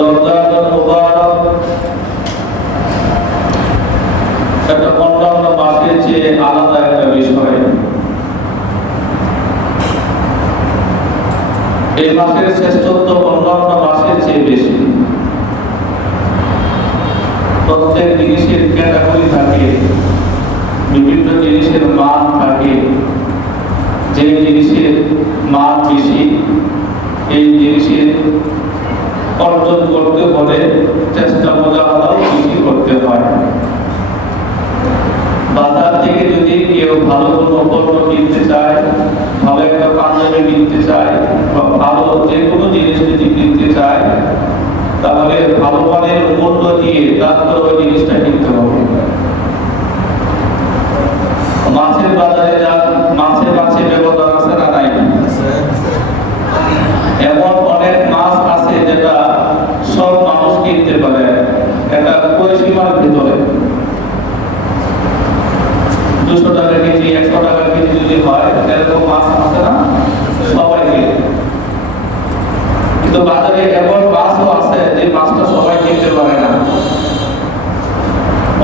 রমজানুল মুবারক একটা অন্যান্য মাসের চেয়ে আলাদা একটা বিষয়। এই মাসের শ্রেষ্ঠত্ব অন্যান্য মাসের চেয়ে বেশি। প্রত্যেক জিনিসের ক্যাটাগরি থাকে, বিভিন্ন জিনিসের মান থাকে। যে জিনিসের মান বেশি, এই জিনিসের অর্জন করতে হলে চেষ্টা মোজাহাদাও বেশি করতে হয়। বাজার থেকে যদি কেউ ভালো কোনো পণ্য কিনতে চায়, ভালো একটা পাঞ্জাবি কিনতে চায় বা ভালো যে কোনো জিনিস যদি কিনতে চায়, তাহলে ভালো মানের মূল্য দিয়ে তারপর ওই জিনিসটা কিনতে হবে। মাছের বাজারে যান, মাছে ব্যবধান আছে না নাই? এমন অনেক মাছ আছে যেটা সব মানুষ কিনতে পারে, এটা পরিসীমার ভিতরে। 200 টাকা কেজি, 100 টাকা কেজি যদি হয়, এরকম মাছ আছে না সবাইকে। কিন্তু বাজারে এমন মাছও আছে যে মাছটা সবাই কিনতে পারে না।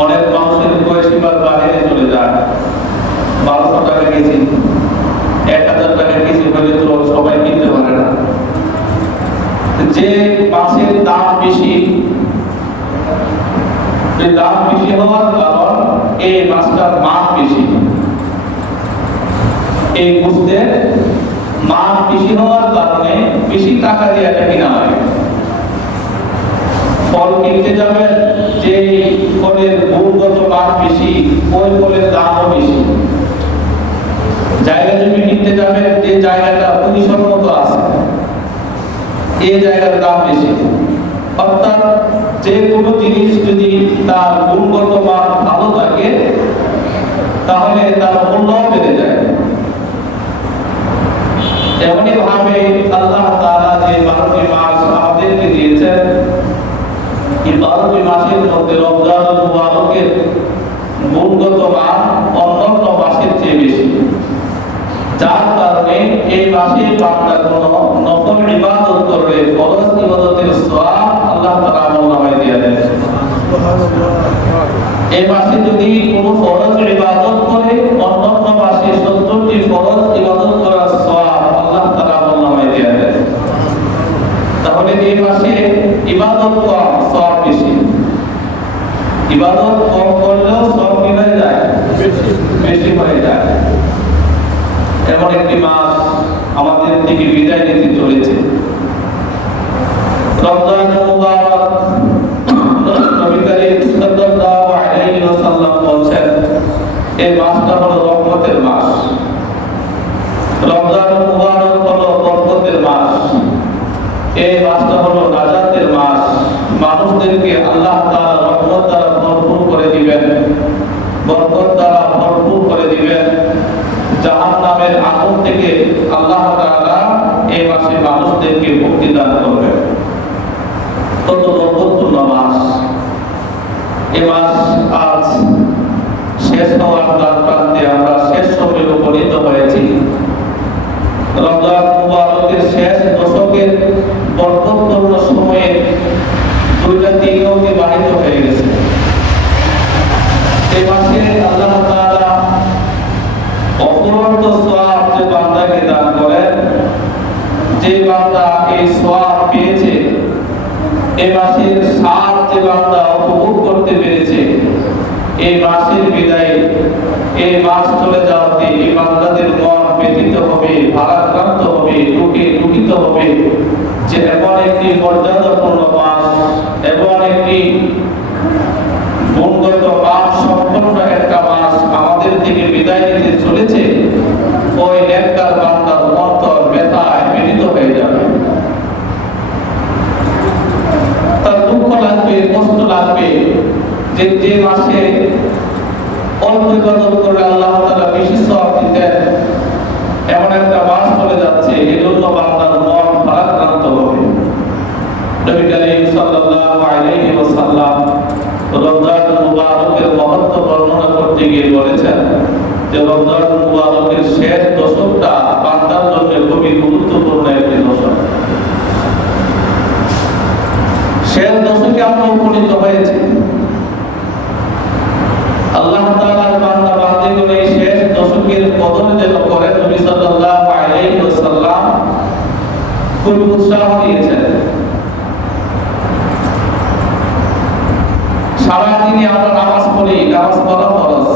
অনেক মানুষের পরিসীমার বাইরে চলে যায়। 1200 টাকা কেজি, 1000 টাকা কেজি হলে তো সবাই কিনতে পারে না। যে মাছের দাম বেশি, দাম বেশি হওয়ার কারণ এই মাছটার মান বেশি। এই গোশতের মান বেশি হওয়ার কারণে বেশি টাকা দিয়ে এটা কিনা হয়। ফল কিনতে যাবেন, যে ফলের গুণগত মান বেশি, ওই ফলের দামও বেশি। জায়গা জমি কিনতে যাবেন, যে জায়গাটা পরিসম্মত আছে, এই জায়গার দাম বেশি। অর্থাৎ যে কোনো জিনিস যদি তার গুণগত মান ভালো থাকে, তাহলে তার মূল্য বেড়ে যায়। এমনি ভাবে আল্লাহ তাআলা যে 12টি মাস আমাদেরকে দিয়েছেন, এই 12টি মাসের মধ্যে রমজানুল মুবারকের গুণগত মান অন্যান্য মাসের চেয়ে বেশি। যার কারণে এই মাসে বান্দা কোনো নফল ইবাদত করলে ফরজ ইবাদতের সওয়াব আল্লাহ তাআলা আমলনামায় দিয়ে দেন। এই মাসে যদি কোনো ফরজ ইবাদত করে, অন্যান্য মাসে 70টি ফরজ ইবাদত করার সওয়াব আল্লাহ তাআলা আমলনামায় দিয়ে দেন। তাহলে এই মাসে ইবাদত কম, সওয়াব বেশি। ইবাদত কম করলেও সওয়াব কি হয়ে যায়? বেশি হয়ে যায়। এমন একটি মাস আমাদের থেকে বিদায় নিতে চলেছে। রমজানুল মুবারক, নবী করিম সাল্লাল্লাহু আলাইহি ওয়াসাল্লাম বলেন, এই মাসটা হলো রহমতের মাস। রমজানুল মুবারক হলো বরকতের মাস। এই মাসটা হলো নাজাতের মাস। মানুষদেরকে আল্লাহ তাআলা রহমত দ্বারা ভরপুর করে দিবেন, বরকত দ্বারা ভরপুর করে দিবেন। জাহান্নামের আগুন থেকে আল্লাহ তাআলা এই মাসে মানুষদেরকে মুক্তি দান করবেন। কত বরকতপূর্ণ মাস! এই মাস আজ শেষ হওয়ার দ্বার প্রান্তে, আমরা শেষ সময়ে উপনীত হয়েছি। রমজান মুবারকের শেষ দশকের বরকতপূর্ণ সময়ে 2টা দিন অতিবাহিত হয়ে গেছে। এই মাসে আল্লাহ তাআলা অপরন্ত সওয়াব যে বান্দাকে দান করেন, যে বান্দা এই সওয়াব পেয়েছে, এই মাসের স্বাদ যে বান্দা উপভোগ করতে পেরেছে, এই মাসের বিদায়ে, এই মাস চলে যাওয়াতে এই বান্দাদের মন ব্যথিত হবে, ভারাক্রান্ত হবে, দুঃখিত হবে যে এমন একটি মর্যাদাপূর্ণ মাস, এমন একটি গুণগত মান সম্পন্ন একটা মাস আমাদের থেকে বিদায় নিতে চলেছে। ওই নেককার বান্দার অন্তর ব্যথায় পীড়িত হয়ে যাবে। তার দুঃখ লাগবে, কষ্ট লাগবে যে যে মাসে অল্প ইবাদত করলে আল্লাহ তাআলা বেশি সওয়াব দিতেন, এমন একটা মাস চলে যাচ্ছে। এজন্য বান্দার মন ভারাক্রান্ত হবে। নবী করিম সাল্লাল্লাহু আলাইহি ওয়াসাল্লাম রমজানুল মুবারকের মহত্ব বর্ণনা করতে গিয়ে বলেছেন যে রমজানুল মুবারকের শেষ দশকটা বান্দার জন্য খুবই গুরুত্বপূর্ণ একটি দশক। শেষ দশকে আমরা উপনীত হয়েছি। আল্লাহ তাআলার বান্দা বান্দীগণ এই শেষ দশকের কদর যেন করে নবী সাল্লাল্লাহু আলাইহি ওয়াসাল্লাম খুব উৎসাহ দিয়েছেন। সারাদিনে আমরা নামাজ পড়ি, নামাজ পড়া ফরজ।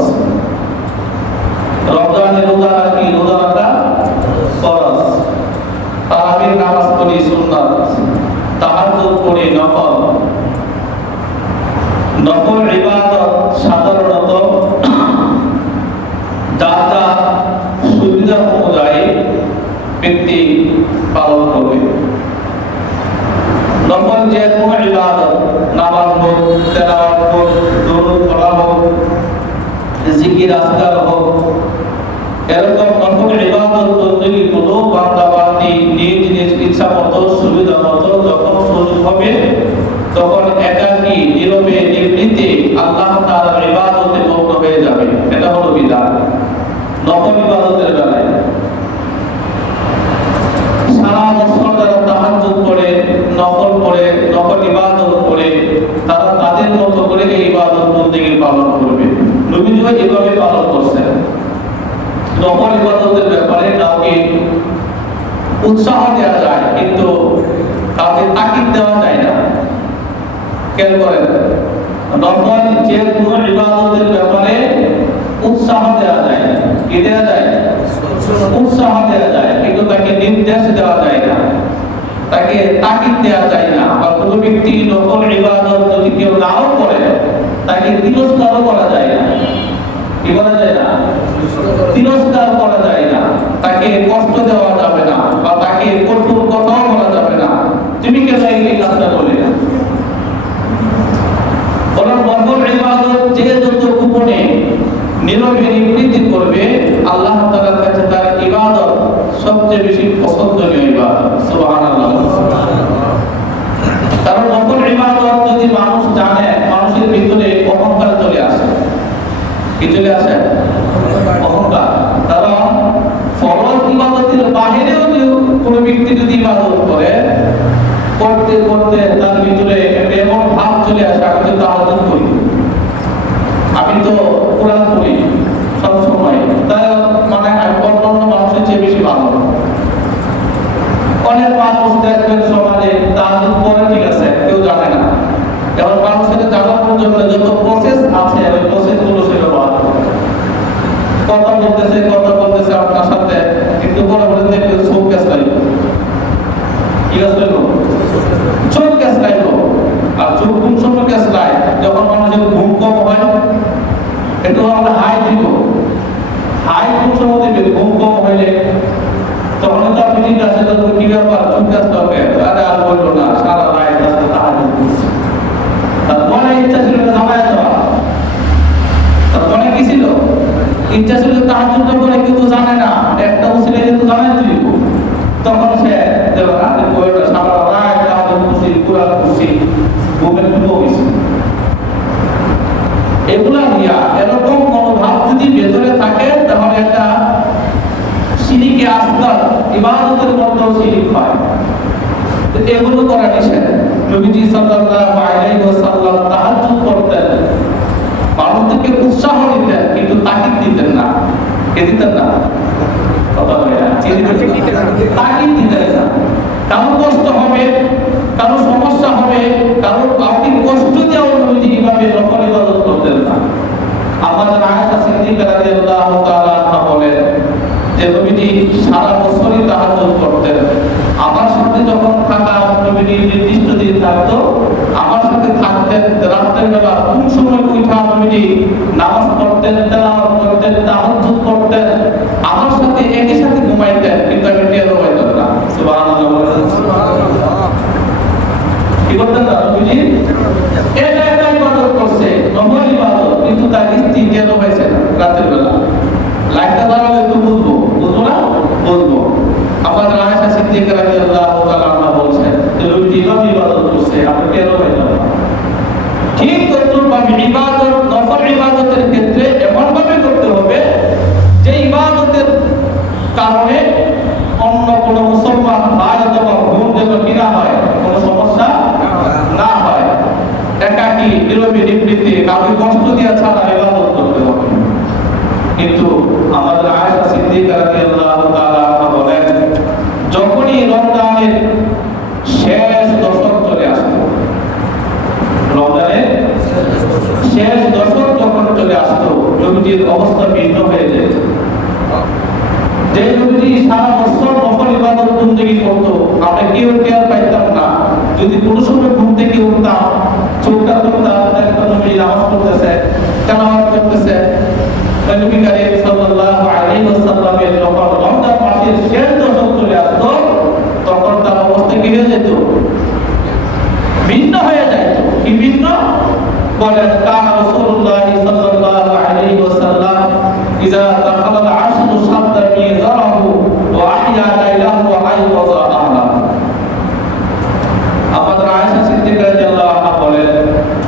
রমজানে রোজা রাখি, রোজা রাখা ফরজ। তারাবির নামাজ পড়ি সুন্নাত, তাহাজ্জুদ পড়ি নফল। নফল ইবাদত সাধারণত যার সুবিধা অনুযায়ী ব্যক্তি পালন করবে। নফল যে কোনো ইবাদত, নামাজ হোক, তেলাওয়াত হোক, দরুদ পড়া হোক, জিকির আজকার হোক, এরকম নফল ইবাদত বন্দেগী গুলো বান্দা বান্দি নিজ নিজ ইচ্ছা মতো সুবিধা মতো যখন সুযোগ হবে তখন একাকী নীরবে নিভৃতে আল্লাহ তাআলার ইবাদতে মগ্ন হয়ে যাবে। এটা হলো বিধান নফল ইবাদতের বেলায়। সারা বছর যারা তাহাজ্জুদ পড়ে, নফল পড়ে, নফল ইবাদত করে, তারা তাদের মতো করে এই ইবাদত বন্দেগী পালন করবে। নবীজিও এভাবে পালন করছেন। নফল ইবাদতের ব্যাপারে কাউকে উৎসাহ দেওয়া যায় কিন্তু কাউকে তাকিদ দেওয়া যায় না। খেয়াল করেন, নফল যে কোনো ইবাদতের ব্যাপারে উৎসাহ দেওয়া যায়। কি দেওয়া যায়? উৎসাহ দেওয়া যায়, কিন্তু তাকে নির্দেশ দেওয়া যায় না, তাকে তাকিদ দেওয়া যায় না। বা কোনো ব্যক্তি নফল ইবাদত যদি কেউ নাও করে তাকে তিরস্কারও করা যায় না। কি করা যায় না? তিরস্কার করা যায় না, তাকে কষ্ট দেওয়া যাবে না বা তাকে কঠোর কথাও বলা যাবে না, তুমি কেন এই কাজটা করলে না। বরং নফল ইবাদত যে যত গোপনে নীরবে নিবৃত্তি করবে আল্লাহ তাআলার কাছে তার ইবাদত সবচেয়ে বেশি পছন্দনীয় ইবাদত। সুবহানাল্লাহ। কারণ নফল ইবাদত যদি মানুষ জানে, মানুষের ভিতরে অহংকার চলে আসে। কি চলে আসে? অহংকার। কারণ ফরজ ইবাদতের বাহিরেও যে কোনো ব্যক্তি যদি ইবাদত করে, করতে করতে তার ভিতরে এমন ভাব চলে আসে, আমি তো তাহাজ্জুদ করি, আমি তো কোরআন পড়ি সব সময়, তাই মানে অন্যান্য মানুষের চেয়ে বেশি ভালো। অনেক মানুষ দেখবেন সমাজে তাহাজ্জুদ পড়ে, ঠিক আছে, কেউ জানে না। এখন মানুষের জানানোর জন্য যত প্রসেস আছে ওই প্রসেসগুলো সে ব্যবহার করে। কথা বলতেছে আপনার সাথে, কিন্তু পরে বলে দেখবেন চোখ ক্যাসলাইব। কি ক্যাসলাইব? চোখ ক্যাসলাইব। আর চোখ কোন সময় ক্যাসলায়? যখন মানুষের ঘুম কম হয়, একটু আমরা হাই দিব। হাই কোন সময় দিবে? ঘুম কম হইলে। তখন তো আপনি ঠিক আছে, তখন কি ব্যাপার? চোখ ক্যাসলাবে। আরে আর বললো না, সারা রাত আসতে তাহাজ্জুদ করছে। তার মনে ইচ্ছা ছিল না জামায়াত হওয়া। তার মনে কি ছিল? ইচ্ছা ছিল তাহাজ্জুদটা করে, কিন্তু জানে না একটা উসিলে তো জামায়াত দিব। তখন সে দেবে না, কইটা সারা রাত তাহাজ্জুদ করছি, কুরআন পড়ছি, ঘুমের ঘুমও গেছে। এগুলা নিয়া এরকম মনোভাব যদি ভেতরে থাকে তাহলে একটা শিরকে আসগার, ইবাদতের মধ্যেও শিরক হয়। এগুলো করা নিষেধ। নবীজি সাল্লাল্লাহু আলাইহি ওয়াসাল্লাম তাহাজ্জুদ করতেন, মানুষদেরকে উৎসাহ দিতেন, কিন্তু তাকিদ দিতেন না। কে দিতেন না? কথা বলে না, তাকিদ দিতেন না। কারো কষ্ট হবে, কারো সমস্যা হবে, কারো কাউকে কষ্ট দেওয়া নবীজি কিভাবে নফল ইবাদত করতেন না। আমাদের আয়েশা সিদ্দিকা রাদিয়াল্লাহু তাআলা আনহা বলেন যে নবীজি সারা বছরই তাহাজ্জুদ করতেন। আমার সাথে যখন থাকা নবীজি নির্দিষ্ট দিন থাকতো, আমার সাথে থাকতেন। রাতের বেলা কোন সময় উঠা নবীজি নামাজ পড়তেন, তেলাওয়াত করতেন, তাহাজ্জুদ করতেন, আমার সাথে একই সাথে ঘুমাইতেন, কিন্তু আমি টেরও পাইতাম না। সুবহানাল্লাহ। কি করতেন না নবীজি? এটা একটা ইবাদত করছে, নফল ইবাদত, কিন্তু তার স্ত্রী টেরও পাইছে না রাতের বেলা। লাইটটা জ্বালালে তো বুঝবো না? বুঝবো। আমাদের আয়েশা সিদ্দিকা রাদিয়াল্লাহু তাআলা আনহা বলছেন যে নবীজি ইবাদত করছে, আপনি টেরও পাইতেন না। ঠিক তদ্রূপভাবে ইবাদত, নফল ইবাদতের ক্ষেত্রে এমন ভাবে করতে হবে যে ইবাদতের কারণে অন্য কোনো মুসলমান ভাই অথবা বোন যেন কি না হয়, কোনো সমস্যা না হয়। নীরবে নিবৃত্তি কাউকে কষ্ট দেওয়া ছাড়া ইবাদত করতে হবে। কিন্তু আমাদের আয়েশা সিদ্দিকা রাদিয়াল্লাহু তাআলা আনহা বলেন, যখনই রমজানের শেষ দশক চলে আসতো, রমজানের শেষ দশক যখন চলে আসতো, নবীজির অবস্থা ভিন্ন হয়ে যেত। যে নবীজি সারা বছর নফল ইবাদত বন্দেগী করতো, আমরা কেউ টের পাইতাম না। যদি কোনো সময় ঘুম থেকে উঠতাম, চোখটা খুলতাম, দেখতাম নবীজি নামাজ পড়তেছে, তেলাওয়াত করতেছে। নবী করিম সাল্লাল্লাহু আলাইহি ওয়াসাল্লামের যখন রমজান মাসের শেষ দশক চলে আসতো, তখন তার অবস্থা কি হয়ে যেত? ভিন্ন হয়ে যেত। কি ভিন্ন? বলেন, কানা রাসূলুল্লাহ সাল্লাল্লাহু আলাইহি ওয়াসাল্লাম ইযা দাখালা আল-আশরু শাদ্দা মিযারাহু ওয়া আহইয়া লাইলাহু ওয়া আইয়াযা আহলাহু। আমাদের আয়েশা সিদ্দিকা রাদিয়াল্লাহু আনহা বলেন,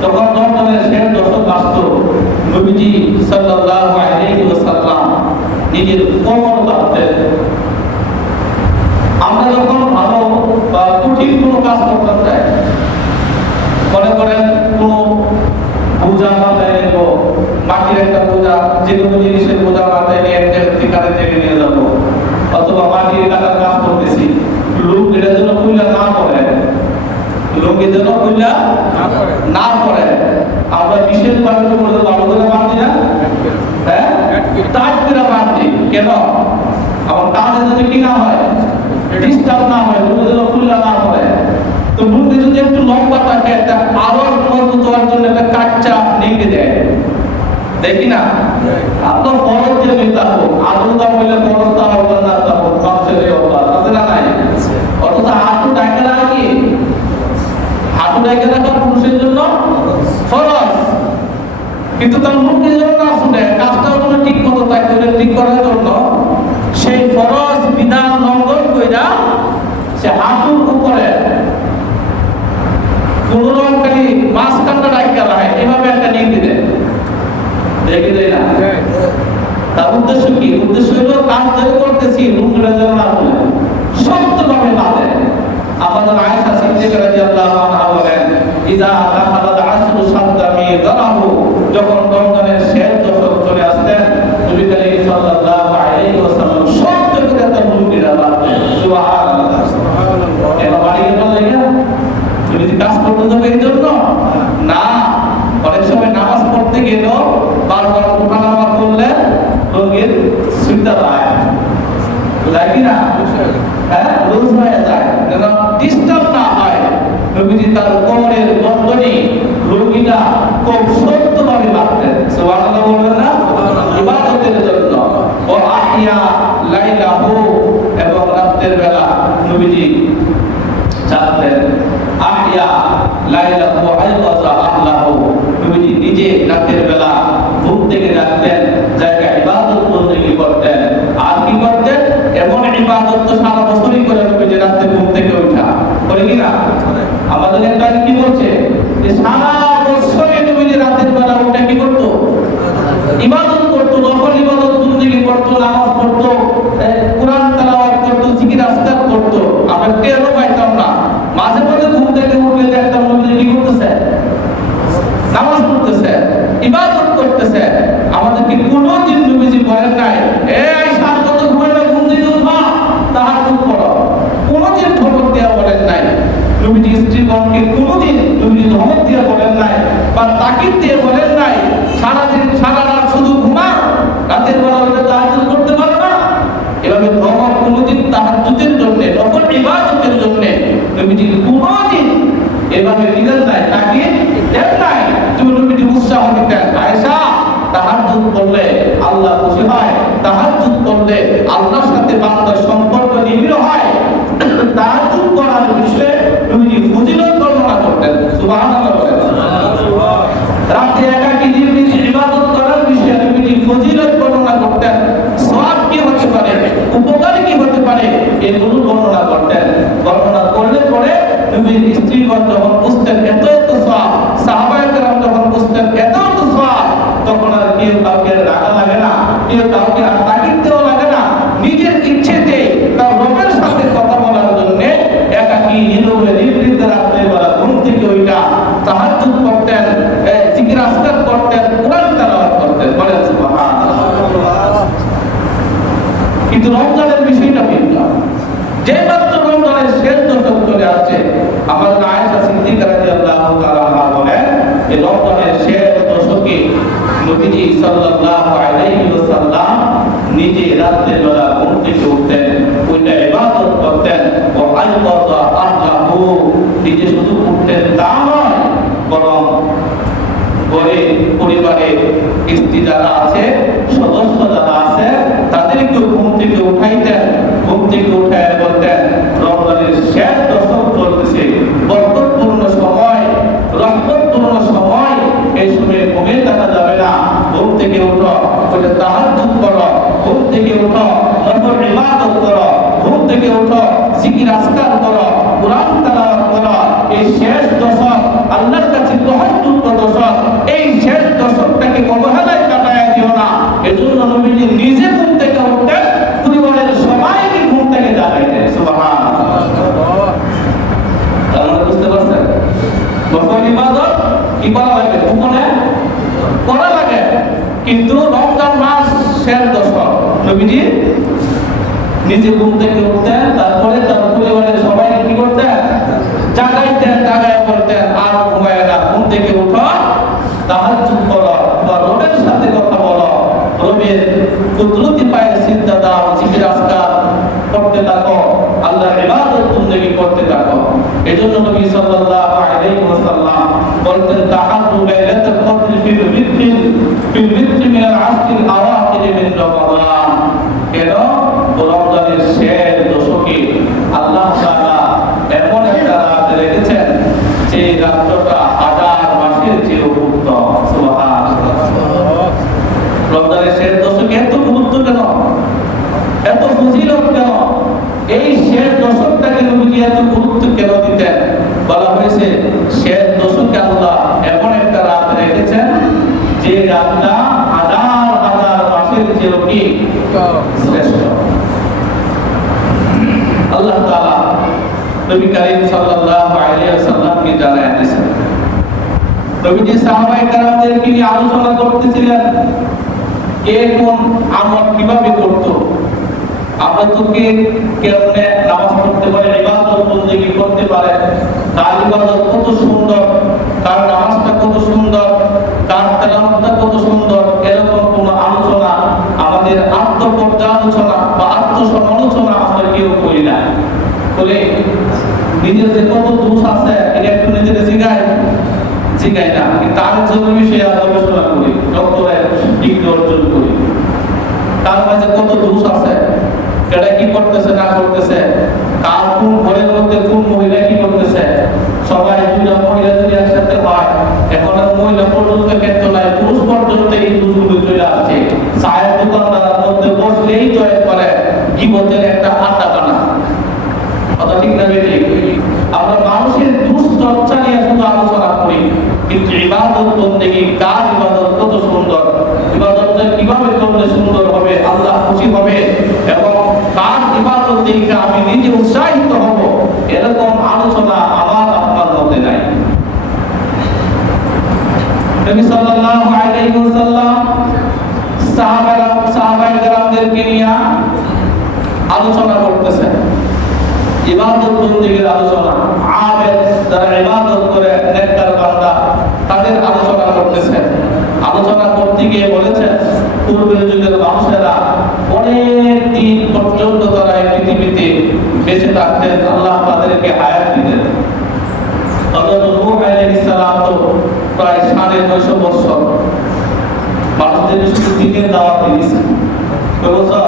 তখন রমজানের শেষ দশক আসতো, নবীজি সাল্লাল্লাহু আলাইহি ওয়াসাল্লাম নিজের কোমর বাঁধতেন। আমরা যখন ভালো বা কঠিন কোনো কাজ করতে চাই, মনে করেন কোনো বোঝা মাথায় নেব, মাটির একটা বোঝা, যে কোনো জিনিসের বোঝা মাথায় নিয়ে একটা ঠিকানা থেকে নিয়ে যাবো, অথবা মাটির কাটার কাজ করতেছি, লোক এটা যেন খুইলা না পড়ে, লোকে যেন খুইলা না পড়ে, আমরা বিশেষ ভাবে ভালো করে বাঁধি না, হ্যাঁ, টাইট করে বাঁধি। কেন? আমার কাজে যদি কি না হয়, ডিস্টার্ব না হয়, লোকে যেন খুইলা না পড়ে। তো মুখে যদি একটু লম্বা থাকে, একটা আরো মজবুত হওয়ার জন্য একটা কাটচা নিয়ে দেয়, দেখি না? আপনার ফরজ যে নিতে হবে, আদৌ দাম হইলে ফরজ তা হবে না, তা মানুষের এই অবস্থা আছে না নাই? অথচ হাঁটু ডাকে রাখা কি? হাঁটু ডাকে রাখা পুরুষের জন্য ফরজ, কিন্তু তার মুখে যেন না শুনে, কাজটাও যেন ঠিক মতো থাকে, ঠিক করার জন্য সেই ফরজ বিধান লঙ্ঘন কইরা সে হাঁটুর উপরে কোনরকমখানি মাঝখানটা ডাইকা রাখে, এভাবে একটা নিয়ে দেয়, দেখে দেয় না? তার উদ্দেশ্য কি? উদ্দেশ্য হলো কাজ ধরে করতেছি, রুমগুলো যেন না বলে, শক্তভাবে বাঁধে। আমাদের আয়েশা সিদ্দিকা রাদিয়াল্লাহু আনহা বলেন, ইযা দাখালা আল-আশরু শাদ্দা মিযারাহু, যখন রমজানের শেষ দশক চলে আসতেন, নবী করিম সাল্লাল্লাহু আলাইহি ওয়াসাল্লাম শক্ত করে তার রুমগুলো বাঁধতেন। সুবহানাল্লাহ, সুবহানাল্লাহ। এবার বাড়ি গেল না, তুমি কাজ করতে যাবে এই জন্য না। অনেক সময় নামাজ পড়তে গেল বারবার ওঠানামা করলে রোগের সুবিধা পায়, লাগে না? হ্যাঁ, রোজ হয়ে যায়, যেন ডিস্টার্ব না হয়। নবীজি তার কোমরের বন্ধনী রোগীরা খুব শক্তভাবে বাঁধতেন। সুবহানাল্লাহ বলবেন না? ইবাদতের জন্য। ও আহিয়া লাইলাহু, এবং রাতের বেলা নবীজি জাগতেন। আহিয়া লাইলাহু ওয়া আইয়াযা আহলাহু, নবীজি নিজে রাতের বেলা ঘুম থেকে জাগতেন, জায়গা ইবাদত বন্দেগী করতেন। আর কি করতেন? এমন ইবাদত তো সারা বছরই করে নবীজি রাতে ঘুম থেকে ওঠা, করে কি না? আমাদের একটা কি বলছে যে সারা বছরে নবীজি রাতের বেলা উঠে কি করতো? ইবাদত করতো, নফল ইবাদত বন্দেগী করতো, নামাজ পড়তো, কোরআন তেলাওয়াত করতো, জিকির আজকার করতো। আমরা টেরও পাইতাম না। মাঝে মাঝে ঘুম থেকে উঠলে দেখতাম নবীজি কি করতেছে? নামাজ পড়তেছে, ইবাদত করতেছে। আমাদেরকে কোনোদিন নবীজি বলেন নাই, এ আয়েশা কত ঘুমাইলে ঘুম থেকে উঠা, তাহাজ্জুদ পড়ো। কোনোদিন ধমক দেওয়া বলেন নাই। নবীজি স্ত্রীগণকে কোনোদিন নবীজি ধমক দিয়ে বলেন নাই বা তাকিদ দিয়ে বলেন নাই, সারাদিন সারা রাত শুধু ঘুমা, রাতের বেলা ওইটা তাহাজ্জুদ করতে পারো না। এভাবে ধমক কোনোদিন তাহাজ্জুদের জন্য, নফল ইবাদতের জন্য নবীজি কোনোদিন এভাবে দিলেন নাই, তাকিদ দেন নাই। তুমি নবীজি উৎসাহ দিতেন, আয়েশা তাহাজ্জুদ করলে আল্লাহ খুশি হয়, তাহাজ্জুদ করলে আল্লাহর সাথে বান্দার সম্পর্ক নিবিড় হয়। তাহাজ্জুদ করার বিষয়ে নবীজি ফজিলত বর্ণনা করতেন। সুবহানাল্লাহ বলেন। রাতে একাকী নির্বিঘ্নে ইবাদত করার বিষয়ে নবীজি ফজিলত বর্ণনা করতেন। সওয়াব কি হতে পারে, উপকার কি হতে পারে, এগুলো বর্ণনা করতেন। বর্ণনা করলে পরে নবীর স্ত্রীগণ যখন বুঝতেন এত এত সওয়াব, সাহাবায়ে কেরাম যখন বুঝতেন এত এত সওয়াব, তখন আর কেউ কাউকে রাগা লাগে না, কেউ কাউকে আর তাগিদ দেওয়া লাগে না। নিজের ইচ্ছেতে তার রবের সাথে কথা বলার জন্য একাকী নীরবে নিবৃত্তে রাত্রে বেলা ঘুম থেকে ওইটা তাহাজ্জুদ করতেন। নবীজি সাল্লাল্লাহু আলাইহি ওয়াসাল্লাম নিজে রাতের বেলা ঘুম থেকে উঠতেন, ওইটা ইবাদত করতেন। ও আইয়াযা আহলাহু, নিজে শুধু উঠতেন তা নয়, বরং ঘরে পরিবারে স্ত্রী যারা আছে, সদস্য যারা আছে, তাদেরকে ঘুম থেকে উঠাইতেন। ঘুম থেকে উঠায় বলতেন, রমজানের শেষ দশক চলতেছে, বরকতপূর্ণ সময়, রহমতপূর্ণ সময়, এই সময় ঘুমিয়ে থাকা যাবে না। ঘুম থেকে উঠো, ওইটা তাহাজ্জুদ করো, ঘুম থেকে উঠো, নফল ইবাদত করো, ঘুম থেকে উঠো, জিকির আজকার করো, কুরআন তেলাওয়াত করো। এই শেষ দশক আল্লাহর কাছে গ্রহণযোগ্য দশক, এই শেষ দশকটাকে অবহেলায় কাটায় দিও না। এজন্য নবীজি নিজে ঘুম থেকে উঠতেন, পরিবারের সবাইকে ঘুম থেকে জাগাইতেন। সুবহানাল্লাহ। তাহলে বুঝতে পারছেন, নফল ইবাদত কি করা লাগে? গোপনে করা লাগে, কিন্তু রমজান মাস শেষ দশক নবীজি নিজে ঘুম থেকে উঠতেন, তারপরে তার পরিবারের সবাইকে কি করতেন? জাগাইতেন, জাগায় বলতেন, আর ঘুমায় না, ঘুম থেকে উঠো, তাহাজ্জুদ করো, বা রবের সাথে কথা বলো, রবের কুদরতি পায়ে সিজদা দাও, জিকির আজকার করতে থাকো, আল্লাহর ইবাদত বন্দেগী করতে থাকো। এজন্য নবী সাল্লাল্লাহু আলাইহি ওয়াসাল্লাম বলতেন, তাহাজ্জুদ লাইলাতুল কদর ফিল বিত্র মিনাল আশরিল আওয়াখির মিন রমাদান। কেন? রমজানের শেষ দশকে আল্লাহ তাআলা এমন একটা রাত রেখেছেন, যে রাতটা হাজার মাসের চেয়ে উত্তম। সুবহানাল্লাহ। রমজানের শেষ দশকে এত গুরুত্ব কেন, এত ফজিলত কেন? এই শেষ দশকটাকে নবীজি এত গুরুত্ব কেন দিতেন? বলা হয়েছে, শেষ দশকে আল্লাহ এমন একটা রাত রেখেছেন, যে রাতটা হাজার হাজার মাসের চেয়ে কি শ্রেষ্ঠ। আল্লাহ তাআলা নবী করিম সাল্লাল্লাহু আলাইহি ওয়াসাল্লামকে জানায় দিয়েছেন। নবীজি সাহাবায়ে কেরামদেরকে নিয়ে আলোচনা করতেছিলেন, কে কোন আমল কিভাবে করত। আমরা তো কেমনে নামাজ পড়তে পারে, ইবাদত বন্দেগী করতে পারে, তার ইবাদত কত সুন্দর, তার নামাজটা কত সুন্দর, তার তেলাওয়াতটা কত সুন্দর, এরকম কোন আলোচনা, আমাদের আত্মপর্যালোচনা বা আত্মসমালোচনা আমরা কেউ করি না। বলে নিজের যে কত দোষ আছে এটা একটু নিজের জিগাই না, তার জন্য বিষয়ে গবেষণা করি, ডক্টরের ডিগ্রি অর্জন করি, তার মাঝে কত দোষ আছে, কেডা কি করতেছে না করতেছে, কার কোন ঘরের মধ্যে কোন মহিলা কি করতেছে। সবাই দুইটা মহিলা যদি একসাথে হয়, এখন আর মহিলা পর্যন্ত ক্ষেত্র নাই, পুরুষ পর্যন্ত এই দোষগুলো চলে আসছে। চায়ের দোকানদারের মধ্যে বসলেই তো একবারে জীবনের একটা আড্ডা টানা কথা, ঠিক না বেশি? আমরা মানুষের দুশ্চর্চা নিয়ে শুধু আলোচনা করি, কিন্তু ইবাদত বন্দেগী, কার ইবাদত কত সুন্দর, ইবাদতটা কিভাবে করলে সুন্দর হবে, আল্লাহ খুশি হবে, এবং কার ইবাদত দেখে আমি নিজে উৎসাহিত হব, এরকম আলোচনা আমার আপনার মধ্যে নাই। নবী সাল্লাল্লাহু আলাইহি ওয়াসাল্লাম সাহাবায়ে কেরামদেরকে নিয়ে আলোচনা করতেছেন, ইবাদত বন্দেগীর আলোচনা, আবেদ যারা ইবাদত করে, নেককার বান্দা, তাদের আলোচনা করতেছেন। আলোচনা করতে গিয়ে বলেছেন, পূর্বের যুগের মানুষেরা অনেক দিন পর্যন্ত তারা এই পৃথিবীতে বেঁচে থাকতেন, আল্লাহ তাদেরকে হায়াত দিতেন। হযরত নূহ আলাইহিস সালাম তো প্রায় 950 বছর মানুষদের শুধু দ্বীনের দাওয়াত দিয়েছেন। কয় বছর?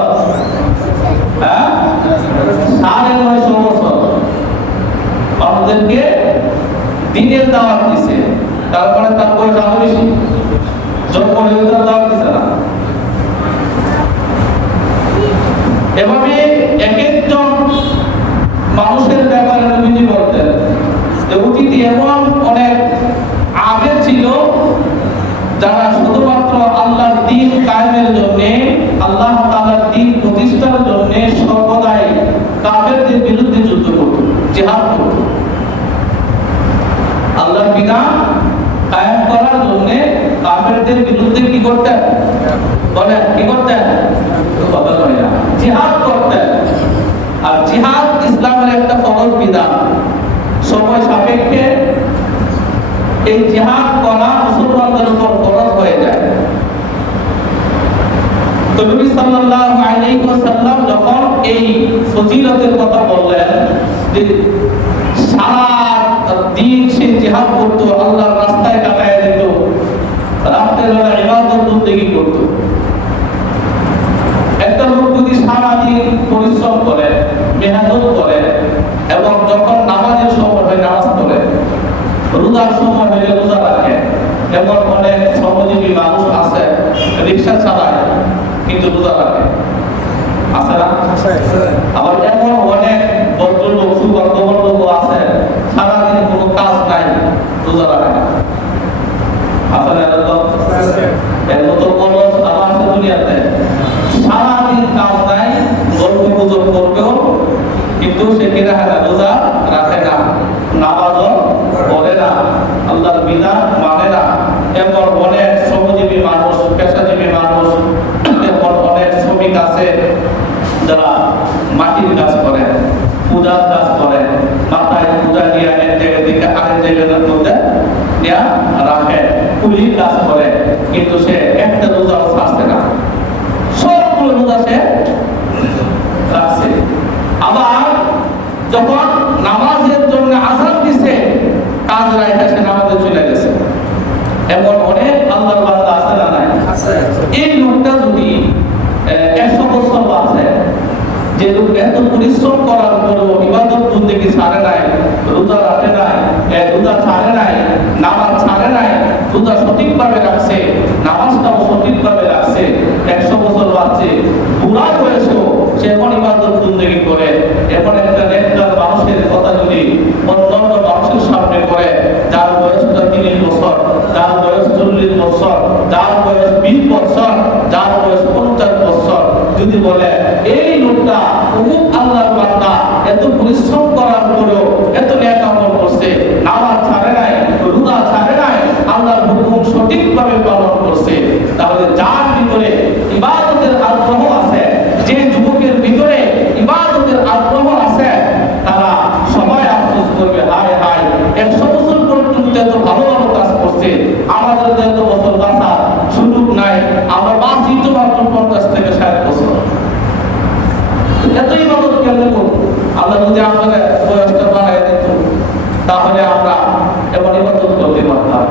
950 বছর মানুষদেরকে দ্বীনের দাওয়াত দিয়েছে। তারপরে তার বয়স আরো বেশি, জন্ম হয়েও তার দাওয়াত দিছে না। এভাবে এক একজন মানুষের ব্যাপারে নবীজি বলতেন যে অতীতে এমন অনেক আবেদ ছিল, যারা শুধুমাত্র আল্লাহর দ্বীন কায়েমের জন্য, আল্লাহ তাআলার দ্বীন প্রতিষ্ঠার জন্য সর্বদাই কাফেরদের বিরুদ্ধে যুদ্ধ করত, জিহাদ করত। আল্লাহর বিধান কায়েম করার জন্য কাফেরদের বিরুদ্ধে কি করতেন? বলেন কি করতেন? জিহাদ করতেন। আর জিহাদ ইসলামের একটা ফরজ বিধান, সময় সাপেক্ষে এই জিহাদ করা মুসলমানদের উপর ফরজ হয়ে যায়। তো নবী সাল্লাল্লাহু আলাইহি ওয়াসাল্লাম যখন এই ফজিলতের কথা বললেন যে সারা দিন সে জিহাদ করত, আল্লাহর রাস্তায় কাটায় দিত, রাতের বেলা ইবাদত বন্দেগী করত। একটা লোক যদি সারা দিন পরিশ্রম করে, মেহনত করে এবং যখন নামাজের সময় হয় নামাজ পড়ে, রোজার সময় হলে রোজা রাখে, এমন অনেক শ্রমজীবী মানুষ আছে রিক্সা চালায় কিন্তু রোজা রাখে, আছে না? আবার এমন অনেক ভদ্রলোক সুগন্ধবর লোক আছে সারাদিন কোনো কাজ নাই, রোজা রাখে না, আছে না? এর মতো অলস আমার আছে দুনিয়াতে, সারাদিন কাজ নাই, গল্প গুজব করবেও কিন্তু সে কি রাখে না, রোজা রাখে না, নামাজও পড়ে না, আল্লাহর বিধান মানে না। এমন অনেক শ্রমজীবী মানুষ, পেশাজীবী মানুষ, এমন অনেক শ্রমিক আছে যারা মাটির কাজ করে, পূজার কাজ করে, মাথায় পূজা দিয়ে এক জায়গা থেকে আরেক জায়গার মধ্যে নিয়ে রাখে, কুলির কাজ করে, কিন্তু সে একটা রোজাও ছাড়ছে না, সবগুলো রোজা সে রাখছে। আবার যখন নামাজের জন্য আযান দিছে, কাজ রাখা সে নামাজে চলে গেছে। এমন অনেক আল্লাহর বান্দা আছে না নাই? এই লোকটা যদি 100 বছর বাঁচে, যে লোক এত পরিশ্রম করার পরেও ইবাদত বন্দেগী ছাড়ে নাই, রোজা রাখে নাই, রোজা ছাড়ে নাই, নামাজ ছাড়ে নাই, রোজা সঠিকভাবে রাখছে, নামাজটাও সঠিকভাবে রাখছে, 100 বছর বাঁচছে, বুড়া বয়সেও সে এমন ইবাদত বন্দেগী করে, এমন একটা নেককার মানুষের কথা যদি অন্যান্য মানুষের সামনে করে, যার বয়সটা 30 বছর, যার বয়স 40 বছর, যার বয়স 20 বছর, যার বয়স 50 বছর, যদি বলে এই লোকটা খুব আল্লাহর বান্দা, এত পরিশ্রম করার পরেও এত নেক আমল করছে, নামাজ ছাড়ে নাই, রোজা ছাড়ে নাই, আল্লাহর হুকুম সঠিকভাবে পালন করছে, তাহলে যার ভিতরে ইবাদতের আগ্রহ আছে, যে যুবকের ভিতরে ইবাদতের আগ্রহ আছে, তারা সবাই আফসোস করবে, হায় হায় 100 বছর পর্যন্ত এত ভালো ভালো কাজ করছে, আমাদের এত বছর বাঁচার সুযোগ নাই, আমরা বাঁচি তো মাত্র 50 থেকে 60 বছর, এত ইবাদত কেন করব? আল্লাহ যদি আমাদের বয়সটা বাড়ায় দিত, তাহলে আমরা এমন ইবাদত করতে পারতাম।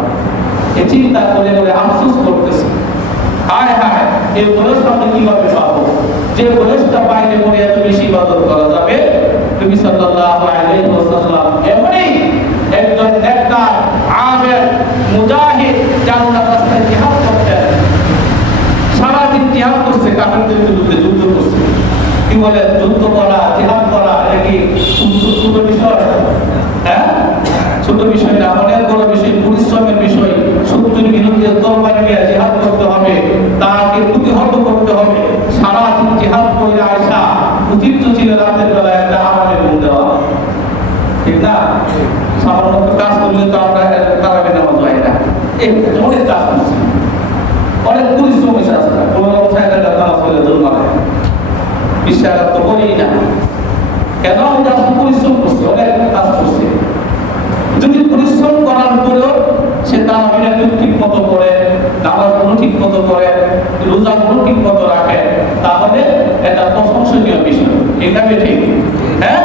এই চিন্তা করে করে আফসোস করতেছি, হায় হায় এই বয়স আমরা কিভাবে পাবো, যে বয়সটা বাইরে করে এত বেশি ইবাদত করা যাবে। নবী সাল্লাল্লাহু আলাইহি ওয়াসাল্লাম এমনই একজন নেককার, আবেদ, মুজাহিদ, যার রাস্তায় জিহাদ করতেন, সারাদিন জিহাদ করছে, কাফেরদের বিরুদ্ধে যুদ্ধ করছে। কি বলে যুদ্ধ করা, জিহাদ করা, এটা কি ছোট বিষয়? হ্যাঁ, ছোট বিষয় না, অনেক বড় বিষয়, পরিশ্রমের বিষয়। শত্রুর বিরুদ্ধে তরবারি নিয়ে জিহাদ করতে হবে, তাকে প্রতিহত করতে হবে। সারাদিন জিহাদ করে আয়সা উচিত ছিল রাতের বেলা একটা আরামের ঘুম দেওয়া, ঠিক না? সামান্য কাজ করলে তো আমরা তারাবি নামাজ হয় না, অনেক কাজ করছি, অনেক পরিশ্রম এসে আসে না, কোনো অবস্থায় নামাজ করলে দূর মানে বিশ্বাস তো করি না, কেন? আমরা পরিশ্রম করছি, অনেক কাজ করছি। যদি পরিশ্রম করার পরেও সে তারাবিটা ঠিক মতো করে, নামাজগুলো ঠিক মতো করে, রোজাগুলো ঠিক মতো রাখে, তাহলে এটা প্রশংসনীয় বিষয়, এটা ঠিক। হ্যাঁ,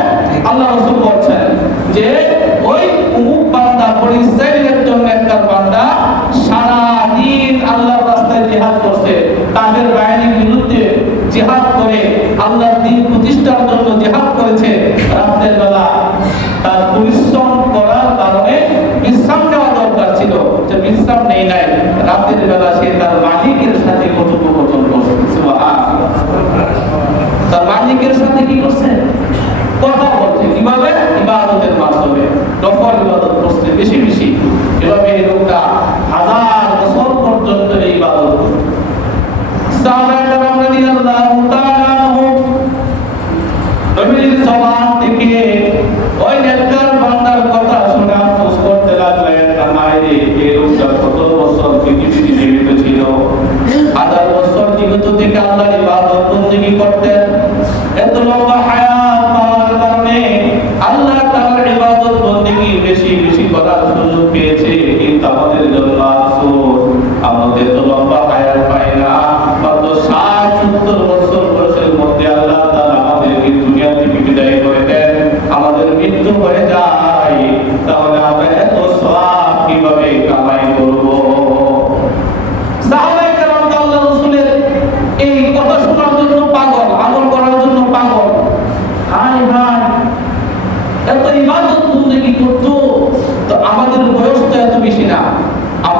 আল্লাহ রাসূল বলছেন যে ওই উমুক বান্দা, পরিশ্রমের একজন নেককার বান্দা, সারা দিন আল্লাহর রাস্তায় জিহাদ করছে, তাদের বাহিনীর বিরুদ্ধে জিহাদ করে আল্লাহর দ্বীন প্রতিষ্ঠার জন্য জিহাদ করেছে। রাতের বেলা তার পরিশ্রম করার কারণে বিশ্রাম নেওয়া দরকার ছিল, যে বিশ্রাম নেই নাই, রাতের বেলা সে তার মালিকের সাথে কথোপকথন করছে। সুবহানাল্লাহ, তার মালিকের সাথে কি করছে? কথা বলছে। কিভাবে? ইবাদতের মাধ্যমে, নফল ইবাদত করছে বেশি বেশি। এভাবে এই লোকটা 1000 বছর পর্যন্ত এই ইবাদত করছে। সাহাবায়ে কেরাম রাদিয়াল্লাহু তাআলা আনহুম নবীর জবান থেকে ওই নেককার বান্দার কথা শুনে আফসোস করতে লাগলেন, মায়েরে এই লোকটা কত বছর পৃথিবীতে জীবিত ছিল, 1000 বছর জীবিত থেকে আল্লাহর ইবাদত বন্দেগী করতেন, এত লম্বা হায়াত পাওয়ার কারণে আল্লাহ তাআলার ইবাদত বন্দেগী বেশি বেশি করার সুযোগ পেয়েছে। কিন্তু আমাদের জন্য আফসোস, আমাদের তো লম্বা হায়াত পাই না, মাত্র 60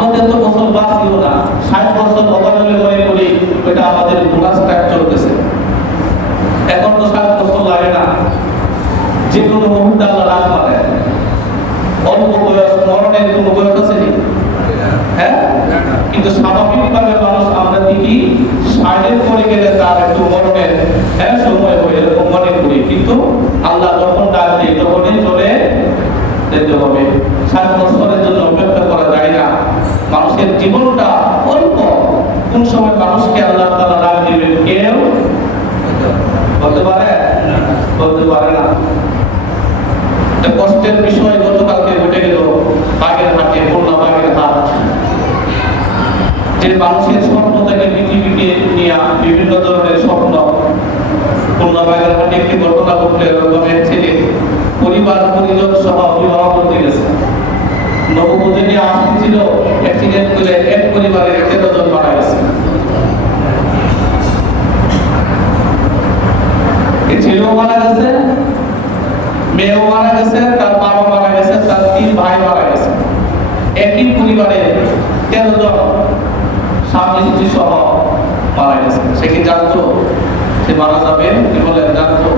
আমাদের তো বছর বাঁচিও না, 60 বছর অবাধে মনে করি এটা আমাদের বোনাস টাইপ চলতেছে। এখন তো 60 বছর লাগে না, যে কোনো মুহূর্তে আল্লাহ রাত পারে। অল্প বয়স মরণের কোনো বয়স আছে নি? হ্যাঁ, কিন্তু স্বাভাবিকভাবে মানুষ আমরা দেখি 60 পরে গেলে তার একটু মরণের সময় হয়ে এরকম মনে করি, কিন্তু আল্লাহ যখন ডাক দেয় তখনই চলে যেতে হবে। 60 বছরের জন্য অপেক্ষা করা যায় না। মানুষের জীবনটা অল্প, কোন সময় মানুষকে আল্লাহ তাআলা ডাক দিবেন কেউ বলতে পারে? বলতে পারে না। একটা কষ্টের বিষয় গতকালকে ঘটে গেল বাগেরহাটে, খুলনা বাগেরহাট। যে মানুষের স্বপ্ন থেকে পৃথিবীকে নিয়ে বিভিন্ন ধরনের স্বপ্ন, খুলনা বাগেরহাটে একটি ঘটনা ঘটলে এরকম এক ছেলে পরিবার পরিজন সহ বিবাহ করতে গেছে। নববধূ নিয়ে আসতেছিল, অ্যাক্সিডেন্ট করে এক পরিবারের 13 জন মারা গেছে। এই ছেলেও মারা গেছে, মেয়েও মারা গেছে, তার বাবা মারা গেছে, তার 3 ভাই মারা গেছে। একই পরিবারে 13 জন স্বামী স্ত্রী সহ মারা গেছে। সে কি জানতো সে মারা যাবে? কি বলেন, জানতো?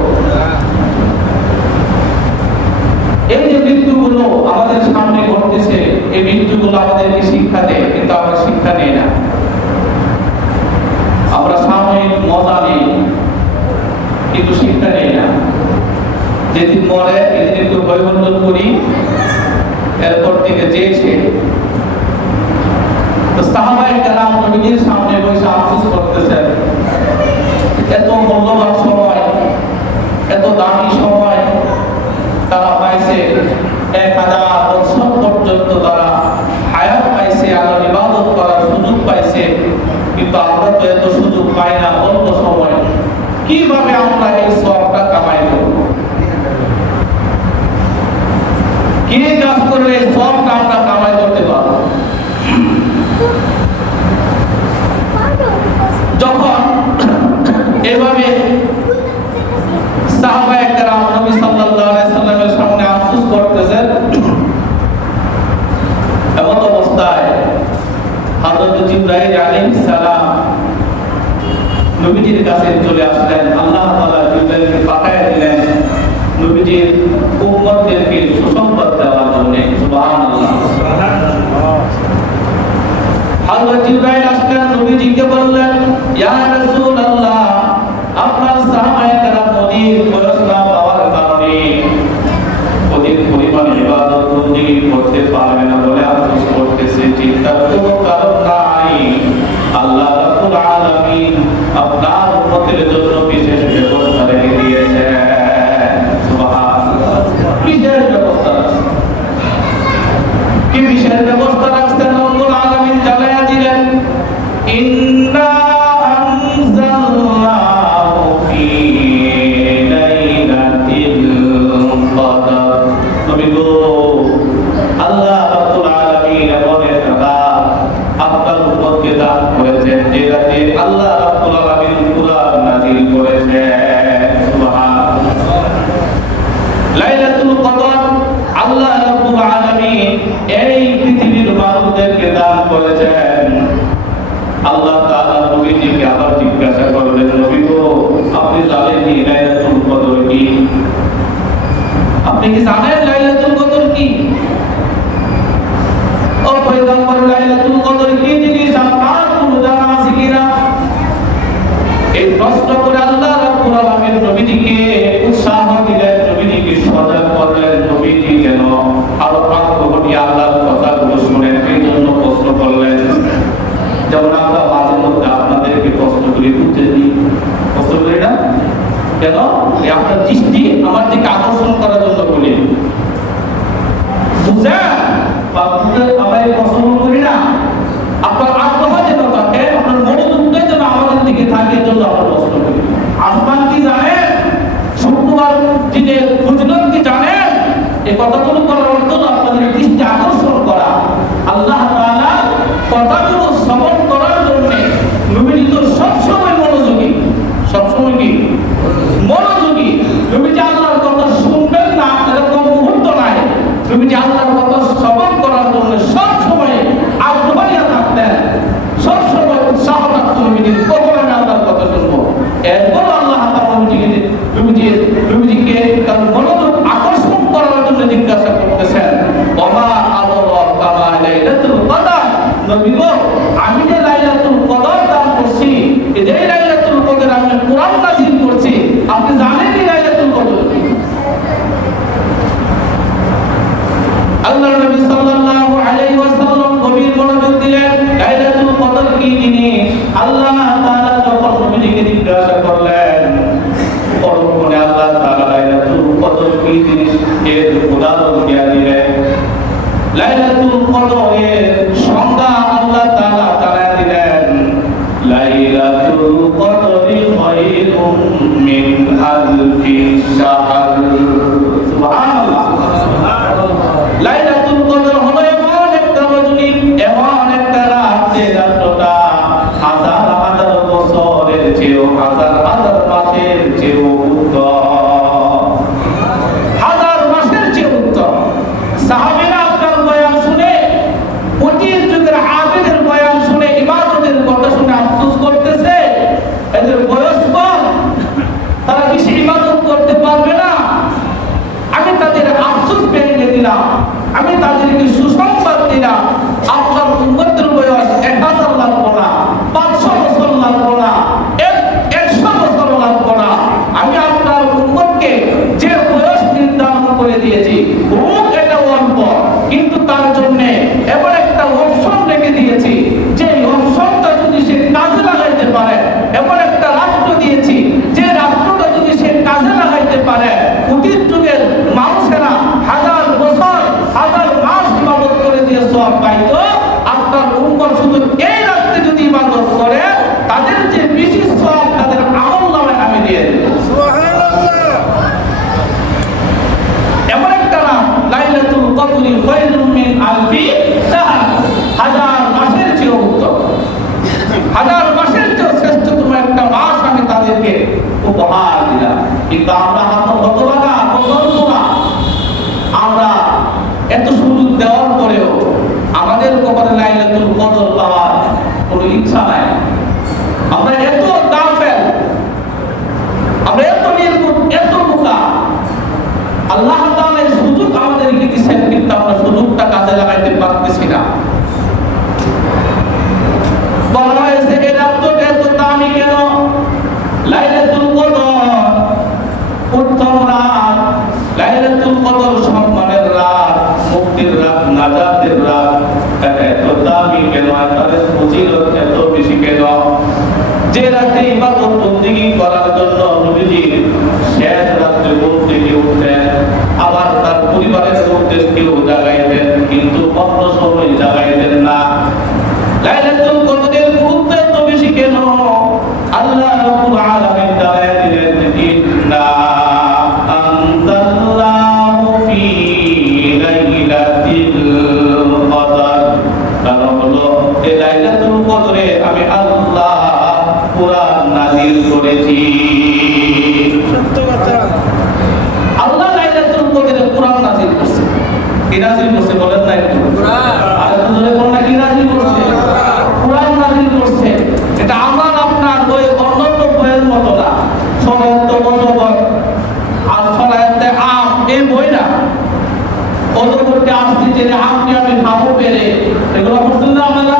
এই যে মৃত্যুগুলো আমাদের সামনে ঘটতেছে, এই মৃত্যুগুলো আমাদেরকে শিক্ষা দেয়, কিন্তু আমরা শিক্ষা নেই না। আমরা সাময়িক মজা নেই, কিন্তু শিক্ষা নেই না। যেদিন মরে এদিন একটু বৈবন্ধন করি, এরপর থেকে যেয়েছে সাহাবায়ে কেরাম নবীজির সামনে বসে আফসোস করতেছেন, এত মূল্যবান সময়, এত দামি সময় তারা পাইছে, 1000 বছর পর্যন্ত তারা হায়াত পাইছে, আল্লাহর ইবাদত করার সুযোগ পাইছে, কিন্তু আমরা তো এত সুযোগ পাই না অল্প সময়। কিভাবে আমরা এই সওয়াবটা কামাই করব? কি কাজ করলে এই সওয়াবটা আমরা কামাই করতে পারবো? যখন এভাবে সাহাবায়ে কেরাম নবী সাল্লাল্লাহু আলাইহি সাল্লামের সামনে আফসোস করতেছেন, এমন অবস্থায় হযরত জিবরাইল আলাইহিস সালাম নবীজির কাছে চলে আসলেন। আল্লাহ তাআলা জিবরাইলকে পাঠিয়ে দিলেন নবীজির উম্মতদেরকে সুসংবাদ দেওয়ার জন্য। সুবহানাল্লাহ, সুবহানাল্লাহ। হযরত জিবরাইল আসলেন, নবীজিকে বললেন, ইয়া রাসূলুল্লাহ, আপনার সাহাবায়ে কেরাম অধিক বয়স না পাওয়ার কারণে অধিক পরিমাণ ইবাদত বন্দেগী করতে পারবে না বলে আফসোস করতেছে। চিন্তার কোনো কারণ নাই, আল্লাহ রাব্বুল আলামিন আপনার উম্মতের জন্য বিশেষ ব্যবস্থা রেখে দিয়েছেন। সুবহানাল্লাহ, বিশেষ ব্যবস্থা রাখছেন। কি বিশেষ ব্যবস্থা রাখছেন? রব্বুল আলামিন জানায়া দিলেন, ইন্না আনজালনাহু ফি লাইলাতিল কদর। নবী গো, আল্লাহ রাব্বুল আলামিন এমন একটা রাত আপনার উম্মতকে দান করেছেন যে রাতে আল্লাহ রাব্বুল আলামিন কুরআন নাযিল করেছেন। সুবহানাল্লাহ, লাইলাতুল কদর আল্লাহ রাব্বুল আলামিন এই পৃথিবীর মানুষদেরকে দান করেছেন। আল্লাহ তাআলা নবীজিকে আবার জিজ্ঞাসা করলেন, নবী গো, আপনি জানেন কি লাইলাতুল কদর কি? আপনি কি জানেন লাইলাতুল কদর কি? ও পয়গম্বর, লাইলাতুল কদর কি জিনিস আপনার কোনো জানা আছে কিনা? এই প্রশ্ন করে আল্লাহ রাব্বুল আলামিন নবীজিকে উৎসাহ দিলেন, নবীজিকে সজাগ করলেন। নবীজি যেন আরো আগ্রহ নিয়ে আল্লাহর কথাগুলো শুনেন, এই জন্য প্রশ্ন করলেন। যেমন আমরা মাঝে মধ্যে আপনাদেরকে প্রশ্ন করি, বুঝতে দিই, প্রশ্ন করি না কেন? আপনার দৃষ্টি আমার দিকে আকর্ষণ করার জন্য বলি, বুঝেন? আমরা এই প্রশ্ন করি না, আপনার আগ্রহ যেন থাকে, আপনার মনোযোগটা যেন আমাদের দিকে থাকে, এই জন্য আমরা প্রশ্ন করি। আসমান কি জানেন? শুক্রবার দিনের ফজিলত কি জানেন? এই কথাগুলো করার অর্থ আপনাদের দৃষ্টি আকর্ষণ করা, আল্লাহ তাআলা কথাগুলো শ্রবণ করার জন্য। নবীজি তো সবসময় মনোযোগী, সবসময় কি মনোযোগী। নবীজি আল্লাহর কথা শুনবেন না এরকম মুহূর্ত নাই। নবীজি আল্লাহর কথা শ্রবণ করার জন্য সবসময় আগ্রহ নবী গো, আমি যে লাইলাতুল কদর দান করছি, এই যে লাইলাতুল কদর আমি কোরআন নাযিল করছি, আপনি জানেন কি লাইলাতুল কদর কি? আল্লাহর নবী সাল্লাল্লাহু আলাইহি ওয়াসাল্লাম গভীর মনোযোগ দিলেন, লাইলাতুল কদর কি জিনিস? আল্লাহ তাআলা যখন নবীকে জিজ্ঞাসা করলেন, পরক্ষণে আল্লাহ তাআলা লাইলাতুল কদর কি জিনিস এর উদাহরণ দিয়ে দিলেন। লাইলাতুল কদরের সংজ্ঞা আল্লাহ তাআলা জানায় দিলেন, লাইলাতুল কদরি খায়রুম মিন আলফি শাহর। সুবহানাল্লাহ। লাইলাতুল কদর হলো এমন একটা রজনী, এমন একটা রাত, যে রাতটা হাজার হাজার বছরের চেয়েও, হাজার হাজার মাসের চেয়েও উত্তম, হাজার মাসের চেয়ে উত্তম। সাহাবীরা আপনার বয়ান শুনে, অতীত যুগের আবেদের বয়ান শুনে, ইবাদতের কথা শুনে আফসোস করতেছে, এদের বয়স কম, তারা বেশি ইবাদত করতে পারবে না। আমি তাদের আফসোস ভেঙে দিলাম, আমি তাদেরকে সুসংবাদ দিলাম, আপনার উম্মতের বয়স 1000 লাগবে না, 500 বছর লাগবে না, 100 বছর লাগবে না। আমি আপনার উম্মতকে যে বয়স নির্ধারণ করে দিয়েছি, খুব এটা অল্প, কিন্তু তার জন্য এমন একটা অপশন রেখে দিয়েছি, যে অপশনটা যদি সে কাজে লাগাইতে পারে, এমন একটা রাষ্ট্র দিয়েছি, যে রাষ্ট্রটা যদি সে কাজে লাগাইতে পারে, অতীত যুগের মানুষেরা হাজার বছর, হাজার মাস ইবাদত করে দিয়ে সওয়াব পাইতো, আপনার উম্মত শুধু এই রাতে যদি ইবাদত করে, তাদের যে বেশি সওয়াব তাদের আমলনামায় আমি দিয়ে দেব। সুবহানাল্লাহ। এমন একটা রাত, লাইলাতুল কদরি খায়রুম মিন আলফি শাহর, হাজার মাসের চেয়ে উত্তম, হাজার মাসের চেয়ে শ্রেষ্ঠতম একটা মাস আমি তাদেরকে উপহার দিলাম। কিন্তু আমরা হতভাগা, হতভাগা, আমরা এত সুযোগ দেওয়ার পরেও আমাদের কপালে লাইলাতুল কদর পাওয়ার কোনো ইচ্ছা নাই। আমরা এত গাফেল, আমরা এত নির্বুদ্ধ, এত বোকা। আল্লাহ তাআলা এই সুযোগ আমাদেরকে দিয়েছেন, কিন্তু আমরা সুযোগটা কাজে লাগাইতে পারতেছি না। বলা হয়েছে এই রাতটা এত দামি কেন? লাইলাতুল কদর উত্তম রাত, লাইলাতুল কদর সম্মানের রাত, মুক্তির রাত, নাজাতের রাত। এটা এত দামি কেন? তার ফজিলত এত বেশি কেন? যে রাতে ইবাদত বন্দেগী করার জন্য নবীজি শেষ রাতে ঘুম থেকে উঠতেন, আবার তার পরিবারের লোকদেরকেও জাগাইতেন, কিন্তু অন্য সময় জাগাইতেন না। লাইলাতুল কদরের গুরুত্ব এত বেশি কেন? আল্লাহ রাব্বুল আলামিন জানায় দিলেন, ইন্না আনজালনাহু ফি লাইলাতিল কদর। কারণ হলো এই লাইলাতুল কদরে আমি আল্লাহ কুরআন নাযিল করেছি। সত্য কথা। আল্লাহ লাইলাতুল কদরে কুরআন নাযিল করছে। কি নাযিল করছে বলেন না একটু? কুরআন। আর জোরে বলেন না, কি নাযিল করছে? কুরআন নাযিল করছে। এটা আমার আপনার ওই অন্যান্য বইয়ের মতো না। সরায়ত মতবর আর সরায়তে আম এই বই না। ওদের করতে আসতে যে আমটি আমি খাবো পেরে, এগুলো করছেন না আপনারা?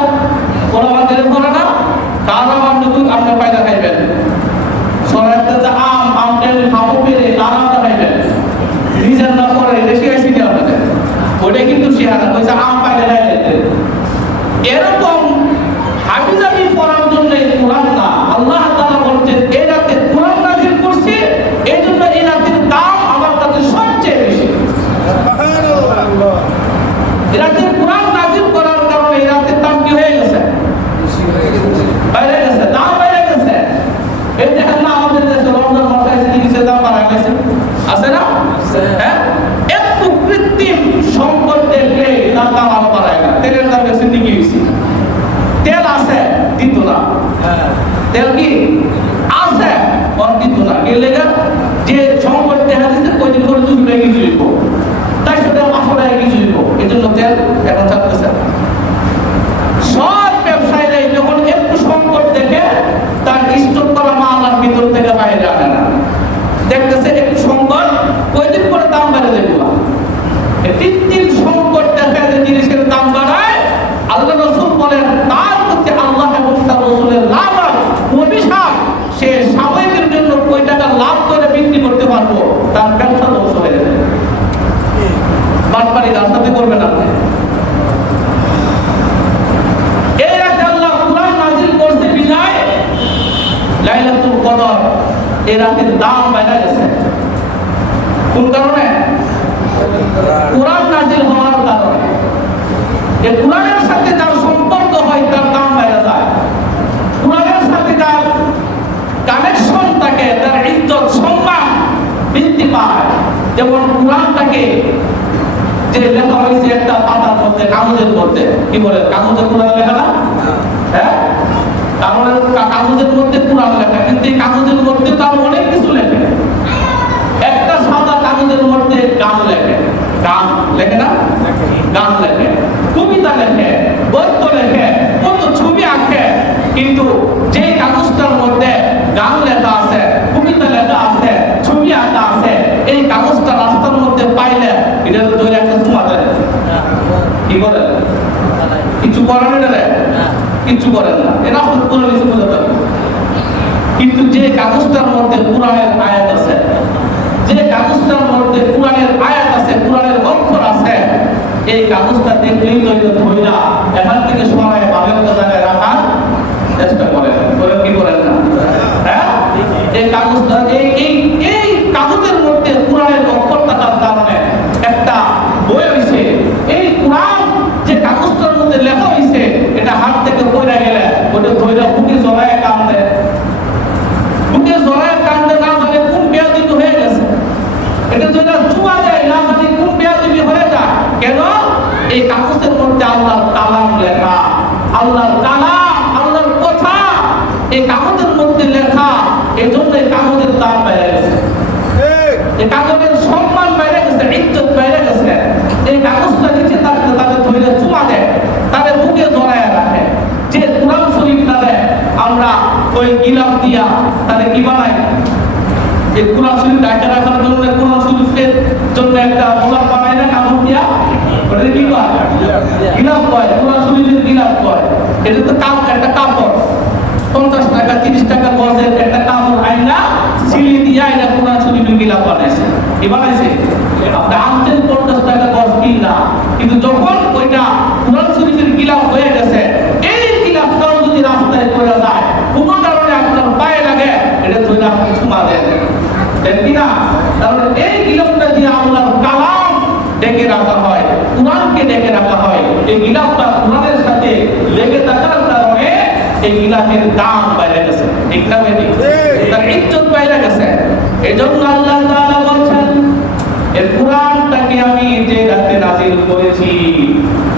ওরা আমাদের করে না, কার আম আপনি পায়দা খাইবেন। সরায়তে যে আমটি আমি খাবো পেরে, কার আমটা খাইবেন? নিজের না করে দেশে আসি নি আপনাদের। ওইটা কিন্তু শেয়ারা হয়েছে আম পায়দা খাইলেন। এরকম হাবিজাবি পড়ার জন্য এই কোরআন না, আল্লাহ তাআলা বলছেন এই রাতে কোরআন নাযিল করছি, এই জন্য এই রাতের দাম আমার কাছে সবচেয়ে বেশি। সুবহানাল্লাহ। এই রাতে কোরআন নাযিল করার কারণে এই রাতের দাম কি হয়ে গেছে? বাইরে গেছে, দাম বাইরে গেছে। এই দেখেন না আমাদের দেশে রমজান মাসে জিনিসের দাম বাড়া গেছে, আছে না? হ্যাঁ, একটু কৃত্রিম সম্পদ দেখলে তার দাম আরো বাড়ায় না। তেলের দাম বেশি দিকে হয়েছে, তেল আছে দিত না, তেল কি আছে দিত না, এর লেগে যে সংকট দেখা দিচ্ছে কয়দিন করে 2 টাকা কেজি দিব, 400 টাকা 500 টাকা কেজি দিব, এই জন্য তেল এখন চাচ্ছে। সব ব্যবসায়ীরা যখন একটু সংকট দেখে তার স্টক করা মাল আর ভিতর থেকে বাইরে আনে না, দেখতেছে একটু সংকট, কয়দিন পরে দাম বেড়ে দেবে। কৃত্রিম সংকট দেখা যে জিনিসের দাম বাড়ায়। আল্লাহ রাসূল বলেন এই রাতের দাম বেড়ে গেছে। কোন কারণে? কোরআন নাজিল হওয়ার কারণে। এই কোরআনের সাথে যার সম্পর্ক হয় তার দাম বেড়ে যায়। কোরআনের সাথে যার কানেকশন থাকে তার ইজ্জত সম্মান বৃদ্ধি পায়। যেমন কোরআনটাকে যে লেখা হয়েছে একটা পাতার মধ্যে, কাগজের মধ্যে, কি বলে কাগজের কোরআন লেখা না? হ্যাঁ, কাগজের মধ্যে কোরআন লেখা, কিন্তু এই কাগজের মধ্যে তার অনেক কিছু লেখে। একটা সাদা কাগজের মধ্যে গান লেখে, গান লেখে না? গান লেখে, কবিতা লেখে, গদ্য লেখে, কত ছবি আঁকে। কিন্তু যে কাগজটার মধ্যে গান লেখা আছে, কবিতা লেখা আছে, ছবি আঁকা আছে, এই কাগজটা রাস্তার মধ্যে পাইলে এটা তো ধরে একটা সুমা দেয়। কি বলে? কিছু করেন এটা? কিছু করেন না, এ রাস্তা কোনো কিছু বোঝাতে হবে। কিন্তু যে কাগজটার মধ্যে কোরআনের আয়াত আছে, যে কাগজটার মধ্যে কোরআনের আয়াত আছে, কোরআনের অক্ষর আছে, এই কাগজটা দেখলেই তো এটা ধইরা এখান থেকে সরায় ভালো জায়গায় রাখার চেষ্টা করেন। করে কি করেন না? হ্যাঁ, এই কাগজটা এই কাগজের মধ্যে কোরআনের অক্ষর থাকার কারণে একটা বই হইছে। এই কোরআন যে কাগজটার মধ্যে লেখা হইছে, এটা হাত থেকে পড়ে গেলে ওটা ধইরা বুকে জড়ায় কাঁদে, বুকে জড়ায় কাঁদে, না জানে কোন বেয়াদবি হয়ে গেছে। এটা ধইরা চুয়া যায়, না জানে কোন বেয়াদবি হয়ে যায়। কেন? এই কাগজের মধ্যে আল্লাহর কালাম লেখা, আল্লাহর কালাম, আল্লাহর কথা এই কাগজের মধ্যে লেখা। এই জন্য এই কাগজের দাম বেড়ে গেছে, এই কাগজের সম্মান বেড়ে গেছে, ইজ্জত বেড়ে গেছে। এই কাগজটা নিচে থাকতে তাদের ধরে চুমা দেয়, তাদের বুকে জড়ায় রাখে। যে কোরআন শরীফ তাদের আমরা ওই গিলাপ দিয়া তাদের কি বানাই, এই কোরআন শরীফ ডাকে রাখার জন্য কোরআন শরীফের জন্য একটা গোলাপ বানায় না কাগজ দিয়া, ওটা কি কয়? গিলাপ কয়, কোরআন শরীফের গিলাপ কয়। এটা তো একটা কাপড়, 50 টাকা 30 টাকা গজের একটা কাপড় আইনা সিলি দিয়া এটা কোরআন শরীফের গিলাপ বানাইছে। কি বানাইছে? আপনি আনছেন 50 টাকা গজ কিনা, কিন্তু যখন ওইটা কোরআন শরীফের গিলাপ হয়ে গেছে, এই গিলাপটাও যদি রাস্তায় পড়ে যায়, কোনো কারণে আপনার পায়ে লাগে, এটা ধরে আপনি ছুমা দেন, দেন কিনা? তাহলে এই গিলাপটা দিয়ে আল্লাহর কালাম ডেকে রাখা হয়, কোরআনকে ডেকে রাখা হয়। এই গিলাপটা কোরআনের সাথে লেগে থাকার কারণে এই গিলাপের দাম বেড়ে গেছে, ঠিক না বেটি? তার ইজ্জত বেড়ে গেছে। এজন্য আল্লাহ তাআলা বলছেন, এই কোরআনটাকে আমি যে রাতে নাযিল করেছি,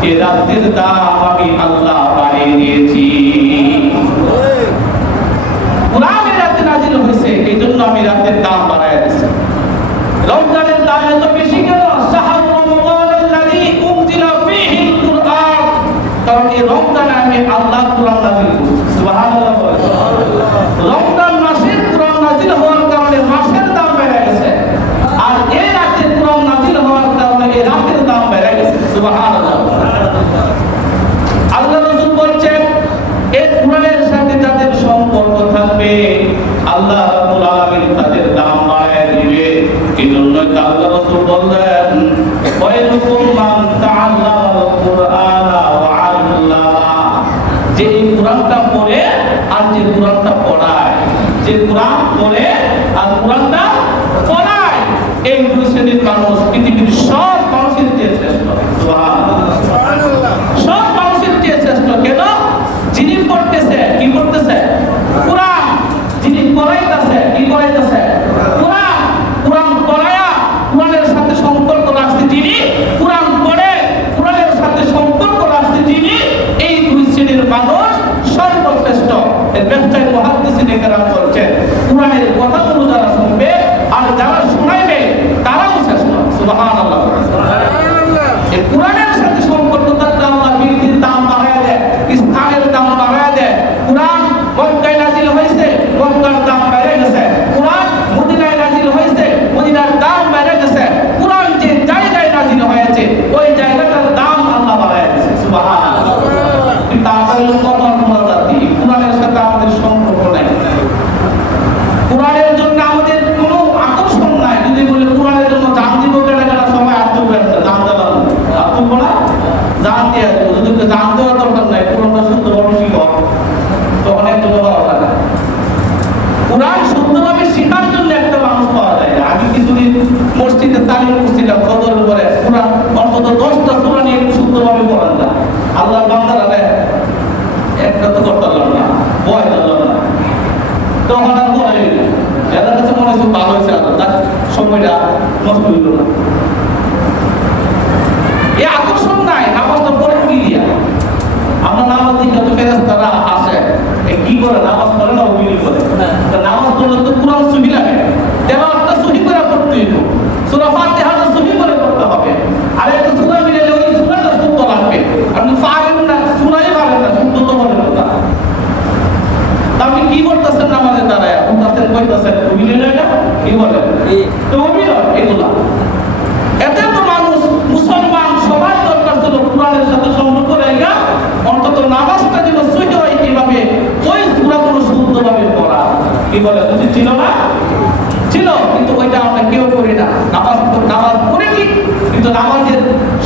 এই রাতের দাম আমি আল্লাহ বাড়িয়ে দিয়েছি। কোরআনের রাতে নাযিল হয়েছে, এই জন্য আমি রাতের দাম বাড়ায় দিয়েছি। রমজানের দাম এত বেশি কেন? শাহরু রমাদানাল্লাযী উনজিলা ফীহিল কুরআন, কারণ এই রমজানে আমি আল্লাহ কোরআন নাযিল করেছি। সুবহানাল্লাহ। রমজান মাসে কোরআন নাযিল হওয়ার কারণে মাসের দাম বেড়ে গেছে, আর এই রাতে কোরআন নাযিল হওয়ার কারণে এই রাতের দাম বেড়ে গেছে। সুবহানাল্লাহ। আল্লাহ রাসূল বলছেন, এই কোরআনের সাথে যাদের সম্পর্ক থাকবে, আল্লাহ রাব্বুল আলামিন তাদের দাম বাড়ায় দিবে। এই জন্য আল্লাহ রাসূল বললেন, ওয়াইলুকুম মান তাআল্লামাল কুরআনা ওয়া আল্লামা, যে এই কোরআনটা পড়ে আর যে কোরআনটা পড়ায়, যে কোরআন পড়ে আর কোরআনটা পড়ায়, এই দুই শ্রেণীর মানুষ পৃথিবীর সব মানুষের চেয়ে শ্রেষ্ঠ। সুবহানাল্লাহ। সব মানুষের চেয়ে শ্রেষ্ঠ। কেন? যিনি পড়তেছে, কি পড়তেছে? কোরআন। যিনি পড়াইতেছে, কি পড়াইতেছে? কোরআন। কোরআন পড়ায়া কোরআনের সাথে সম্পর্ক রাখছে যিনি, কোরআন পড়ে কোরআনের সাথে সম্পর্ক রাখছে যিনি, এই দুই শ্রেণীর মানুষ সর্বশ্রেষ্ঠ। এর ব্যাখ্যায় মুহাদ্দিসিন কেরাম বলছেন, কোরআনের কথাগুলো যারা শুনবে আর যারা শোনাইবে তারাও শ্রেষ্ঠ। সুবহানাল্লাহ। এই কোরআনের সাথে সম্পর্ক থাকলে আল্লাহ ব্যক্তির দাম বাড়ায় দেয়, স্থানের দাম বাড়ায় দেয়। কোরআন মক্কায় নাযিল হয়েছে, মক্কার দাম বেড়ে গেছে। কোরআন মদিনায় নাযিল হয়েছে, মদিনার দাম বেড়ে গেছে। কোরআন যে জায়গায় নাযিল হয়েছে ওই জায়গাটার দাম আল্লাহ বাড়ায় দিয়েছে। সুবহানাল্লাহ। কিন্তু আমাদের কত জাতি কোরআনের সাথে আমাদের সম্পর্ক নাই, কোরআনের জন্য আমাদের কোনো আকর্ষণ নাই। যদি বলে কোরআনের জন্য জান দিব, কেনা সময় আত্মবেন জান দেওয়া আত্মবলা জান দিয়ে দেবো, যদি জান দেওয়ার দরকার নাই, কোরআনটা শুদ্ধভাবে শিখো, তখন একটু বলা হবে না। কোরআন শুদ্ধভাবে শিখার অন্তত 10টা সূরা নিয়ে শুদ্ধভাবে পড়ান না। আল্লাহর বান্দারা একটা তো করতে পারলাম না, ভয় করলাম না, তখন আর পড়াই না। এদের কাছে মনে হচ্ছে ভালো হয়েছে, তার সময়টা নষ্ট হইল না। এই আকর্ষণ নাই নামাজটা পড়ে মিলিয়া। আমরা নামাজ দিকে তো ফেরেশতারা আসে, কি করে নামাজ পড়ে না ওগুলি করে। নামাজ পড়লে তো কোরআন সহি লাগে, তেলাওয়াতটা সহি করে পড়তে হইব, সূরা ফাতিহাটা সহি করে পড়তে হবে। আর একটা সূরা মিলে ওই সূরাটা শুদ্ধ লাগবে। আপনি পারেন না, সূরাই পারেন না, শুদ্ধ তো বলেন না। আপনি কি করতেছেন নামাজে দাঁড়ায়? উঠতেছেন, কইতাছেন, মিলে না, এটা কি বলেন? তো অভিনয় এগুলা। এতে তো মানুষ মুসলমান সবার দরকার ছিল কোরআনের সাথে সম্পর্ক রেখা অন্তত নামাজটা যেন সহি হয়, কিভাবে ওই সূরাগুলো শুদ্ধভাবে পড়া, কি বলে উচিত ছিল না? ছিল, কিন্তু ওইটা আমরা কেউ করি না। নামাজ পড়ে ঠিক, কিন্তু নামাজের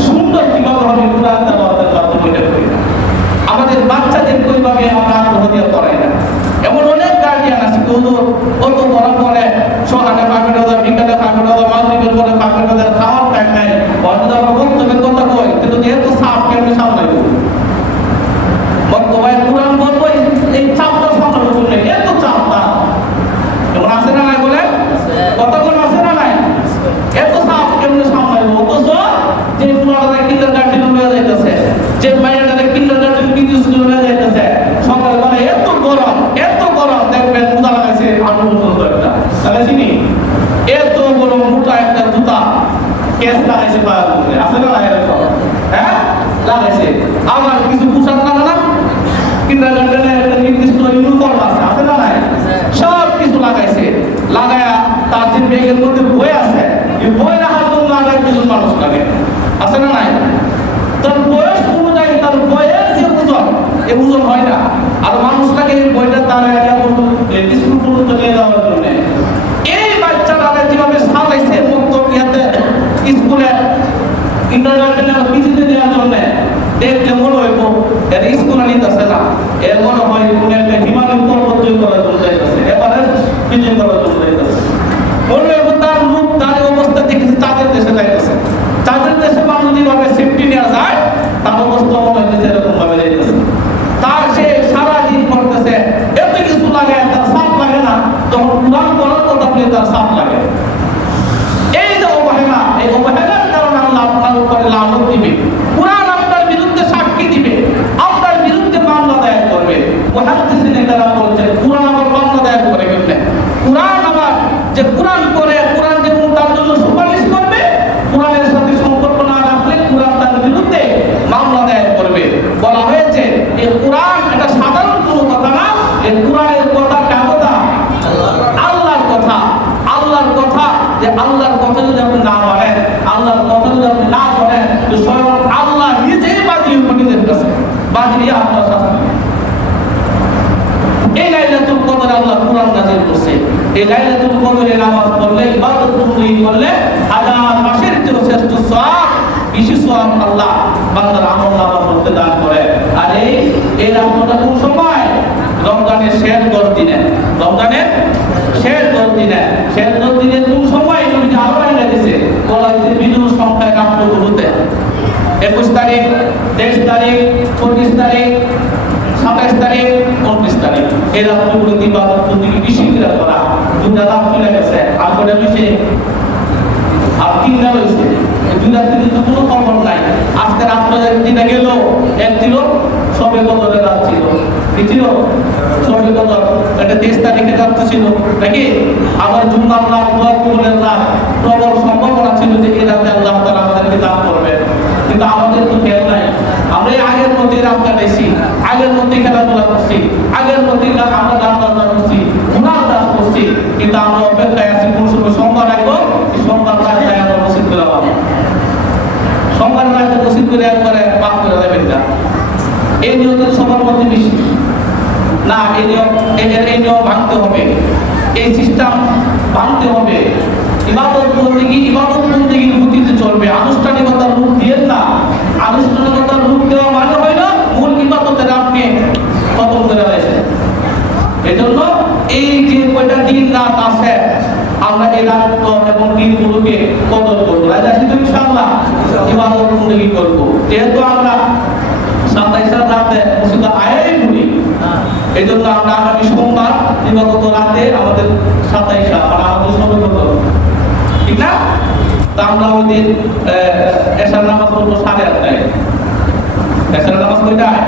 সুন্দর কিভাবে হবে কোরআন তেলাওয়াতের মাধ্যমে ওইটা করি না। আমাদের বাচ্চাদের ওইভাবে আমরা আগ্রহ দিয়ে করাই না। এমন অনেক গার্ডিয়ান আছে কত পড়া পরে সকালে ফাঁকে দেওয়া, বিকালে ফাঁকে দেওয়া, মাগরিবের পরে ফাঁকে দেওয়া, খাওয়ার টাইম নাই, অর্থাৎ আমরা বক্তব্যের কথা কই, কিন্তু এত চাপ কেমনি সামলাইব? বক্তব্য কোরআন বলবো, এই চাপটা সামলানোর জন্য এত চাপ না, এমন আছে না নাই বলে কতক্ষণ আছে না নাই? এত চাপ কেমনে সামলাইব? অথচ যে পুরাটা কিন্ডারগার্টেন লয়ে যাইতেছে, যে মাইয়াটা কিন্ডারগার্টেন কিডনি স্কুলে লয়ে যাইতেছে, সকালবেলা এত গরম দেখবেন মোজা লাগাইছে আগুন পর্যন্ত একটা লাগাইছি নি, এত বড় মোটা একটা জুতা কেস লাগাইছে পায়ের মধ্যে, আছে না নাই? হ্যাঁ লাগাইছে। আবার কিছু পোশাক লাগা না, কিন্ডারগার্টেনের একটা নির্দিষ্ট ইউনিফর্ম আছে না নাই? সব কিছু লাগাইছে। লাগায়া তার যে ব্যাগের মধ্যে বই আছে, এই বই রাখার জন্য আগে কিছু মানুষ লাগে, আছে না নাই? তার বয়স অনুযায়ী তার বইয়ের যে ওজন, এই ওজন হয় না। আর মানুষ লাগে এই বইটা তার স্কুল পর্যন্ত নিয়ে যাওয়ার জন্য। এই বাচ্চারা যেভাবে সালাইছে মক্তবিয়াতে স্কুলে কিন্ডারগার্টেনে পিজিতে দেওয়ার জন্য, দেখলে মনে হইব এর স্কুলে নিতেছে না, এর মনে হয় কোনো একটা হিমালয় পর্বত জয় করার জন্য যাইতেছে, এবারে বিজয় করার জন্য যাইতেছে। মনে হইব তার রূপ, তার অবস্থা দেখেছে চাঁদের দেশে যাইতেছে। চাঁদের দেশে মানুষ যেভাবে সেফটি নেওয়া যায়, তার অবস্থা মনে হইতেছে এরকম ভাবে যাইতেছে। তার সে সারাদিন করতেছে, এত কিছু লাগে, তার সাপ লাগে না, তখন কোরআন পড়ার কথা বলে তার সাপ লাগে। এই যে অবহেলা, এই অবহেলার কারণে আল্লাহ আপনার উপরে লানত দিবে, কোরআন আপনার বিরুদ্ধে সাক্ষী দিবে, আপনার বিরুদ্ধে মামলা দায়ের করবে। মুহাদ্দিসিন যারা বলছেন কোরআন আবার মামলা দায়ের করে কেমনে? কোরআন আবার যে কোরআন পড়ে, কোরআন যেমন তার জন্য সুপারিশ করবে, কোরআনের সাথে সম্পর্ক না রাখলে কোরআন তার বিরুদ্ধে মামলা দায়ের করবে। বলা হয়েছে এই কোরআন এটা সাধারণ কোনো কথা না, এই কোরআনের কথা কার কথা? আল্লাহর কথা। আল্লাহর কথা, যে আল্লাহর কথা যদি আপনি না মানেন, আল্লাহর কথা যদি আপনি না করেন, তো স্বয়ং আল্লাহ নিজেই বাদী নিজের কাছে বাদী আপনার শাস্তি। এই লাইলাতুল কদর আল্লাহ কোরআন নাযিল করছে। এই লাইলাতুল কদরে নামাজ পড়লে, ইবাদত করলে হাজার মাসের চেয়ে শ্রেষ্ঠ সওয়াব, বেশি সওয়াব আল্লাহ বান্দার আমলনামার মধ্যে দান করে। আর এই রাতটা কোন সময়? রমজানের শেষ 10 দিনে। রমজানের শেষ 10 দিনে। শেষ 10 দিনে কোন সময়? নবী আরো আইনা দিয়েছে, বলা হয়েছে বিজুর সংখ্যায় রাতগুলোতে 21 তারিখ, 23 তারিখ, 25 তারিখ, 27 তারিখ, 29 তারিখ। এই রাতগুলো ইবাদত করতে বেশি করে করা। দুটা রাত চলে গেছে, আর কটা বেশি? আর 3 রাত হয়েছে। এই 2 রাত থেকে তো কোনো খবর নাই। আজকে রাত্রে একদিনে গেল, একদিন সবে কদরের রাত ছিল। কি ছিল? সবে কদর। এটা 23 তারিখে রাত ছিল নাকি? আবার জুম্মার রাত, দোয়া কবুলের রাত, প্রবল সম্ভাবনা ছিল যে এই রাতে আল্লাহ তাআলা আমাদেরকে দান করবেন। কিন্তু আমাদের তো খেয়াল নাই। আমরা আগের মধ্যে রাত কাটাইছি, আগের মধ্যে খেলাধুলা করছি, আগের মধ্যে আমরা গান বাজনা করছি, গুনাহ কাজ করছি, কিন্তু আমরা অপেক্ষায় আছি কোন সময় সোমবার আসবো, এই সোমবার রাতে আমরা মসজিদ করে যাবো। সোমবার রাতে মসজিদ করে একবারে পাপ করে দেবেন না। এই নিয়ম সবার মধ্যে বেশি না, এই নিয়ম ভাঙতে হবে, এই সিস্টেম ভাঙতে হবে। ইবাদত বন্দেগীর গতিতে চলবে, আনুষ্ঠানিকতার রূপ দিয়ে না। আনুষ্ঠানিকতার রূপ দেওয়া মানে হয় না মূল ইবাদতের আপনি খতম করে রয়েছে। এজন্য এই যে কয়টা দিন রাত আছে, আমরা এই রাত এবং দিনগুলোকে কদর করবো। ইনশাআল্লাহ ইবাদত যেহেতু আমরা 27 রাতে শুধু আয়াই পড়ি, এই জন্য আমরা আগামী সোমবার দিবাগত রাতে আমাদের 27 মানে আমাদের সর্বগত, ঠিক না? তা আমরা ওই দিন এশার নামাজ পড়বো 8:30। এশার নামাজ কয়টায়?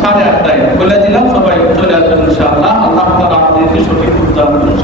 8:30 বলে দিলাম, সবাই চলে আসবেন ইনশাআল্লাহ। আল্লাহ তাআলা আমাদেরকে সঠিক উত্তর দান করুন।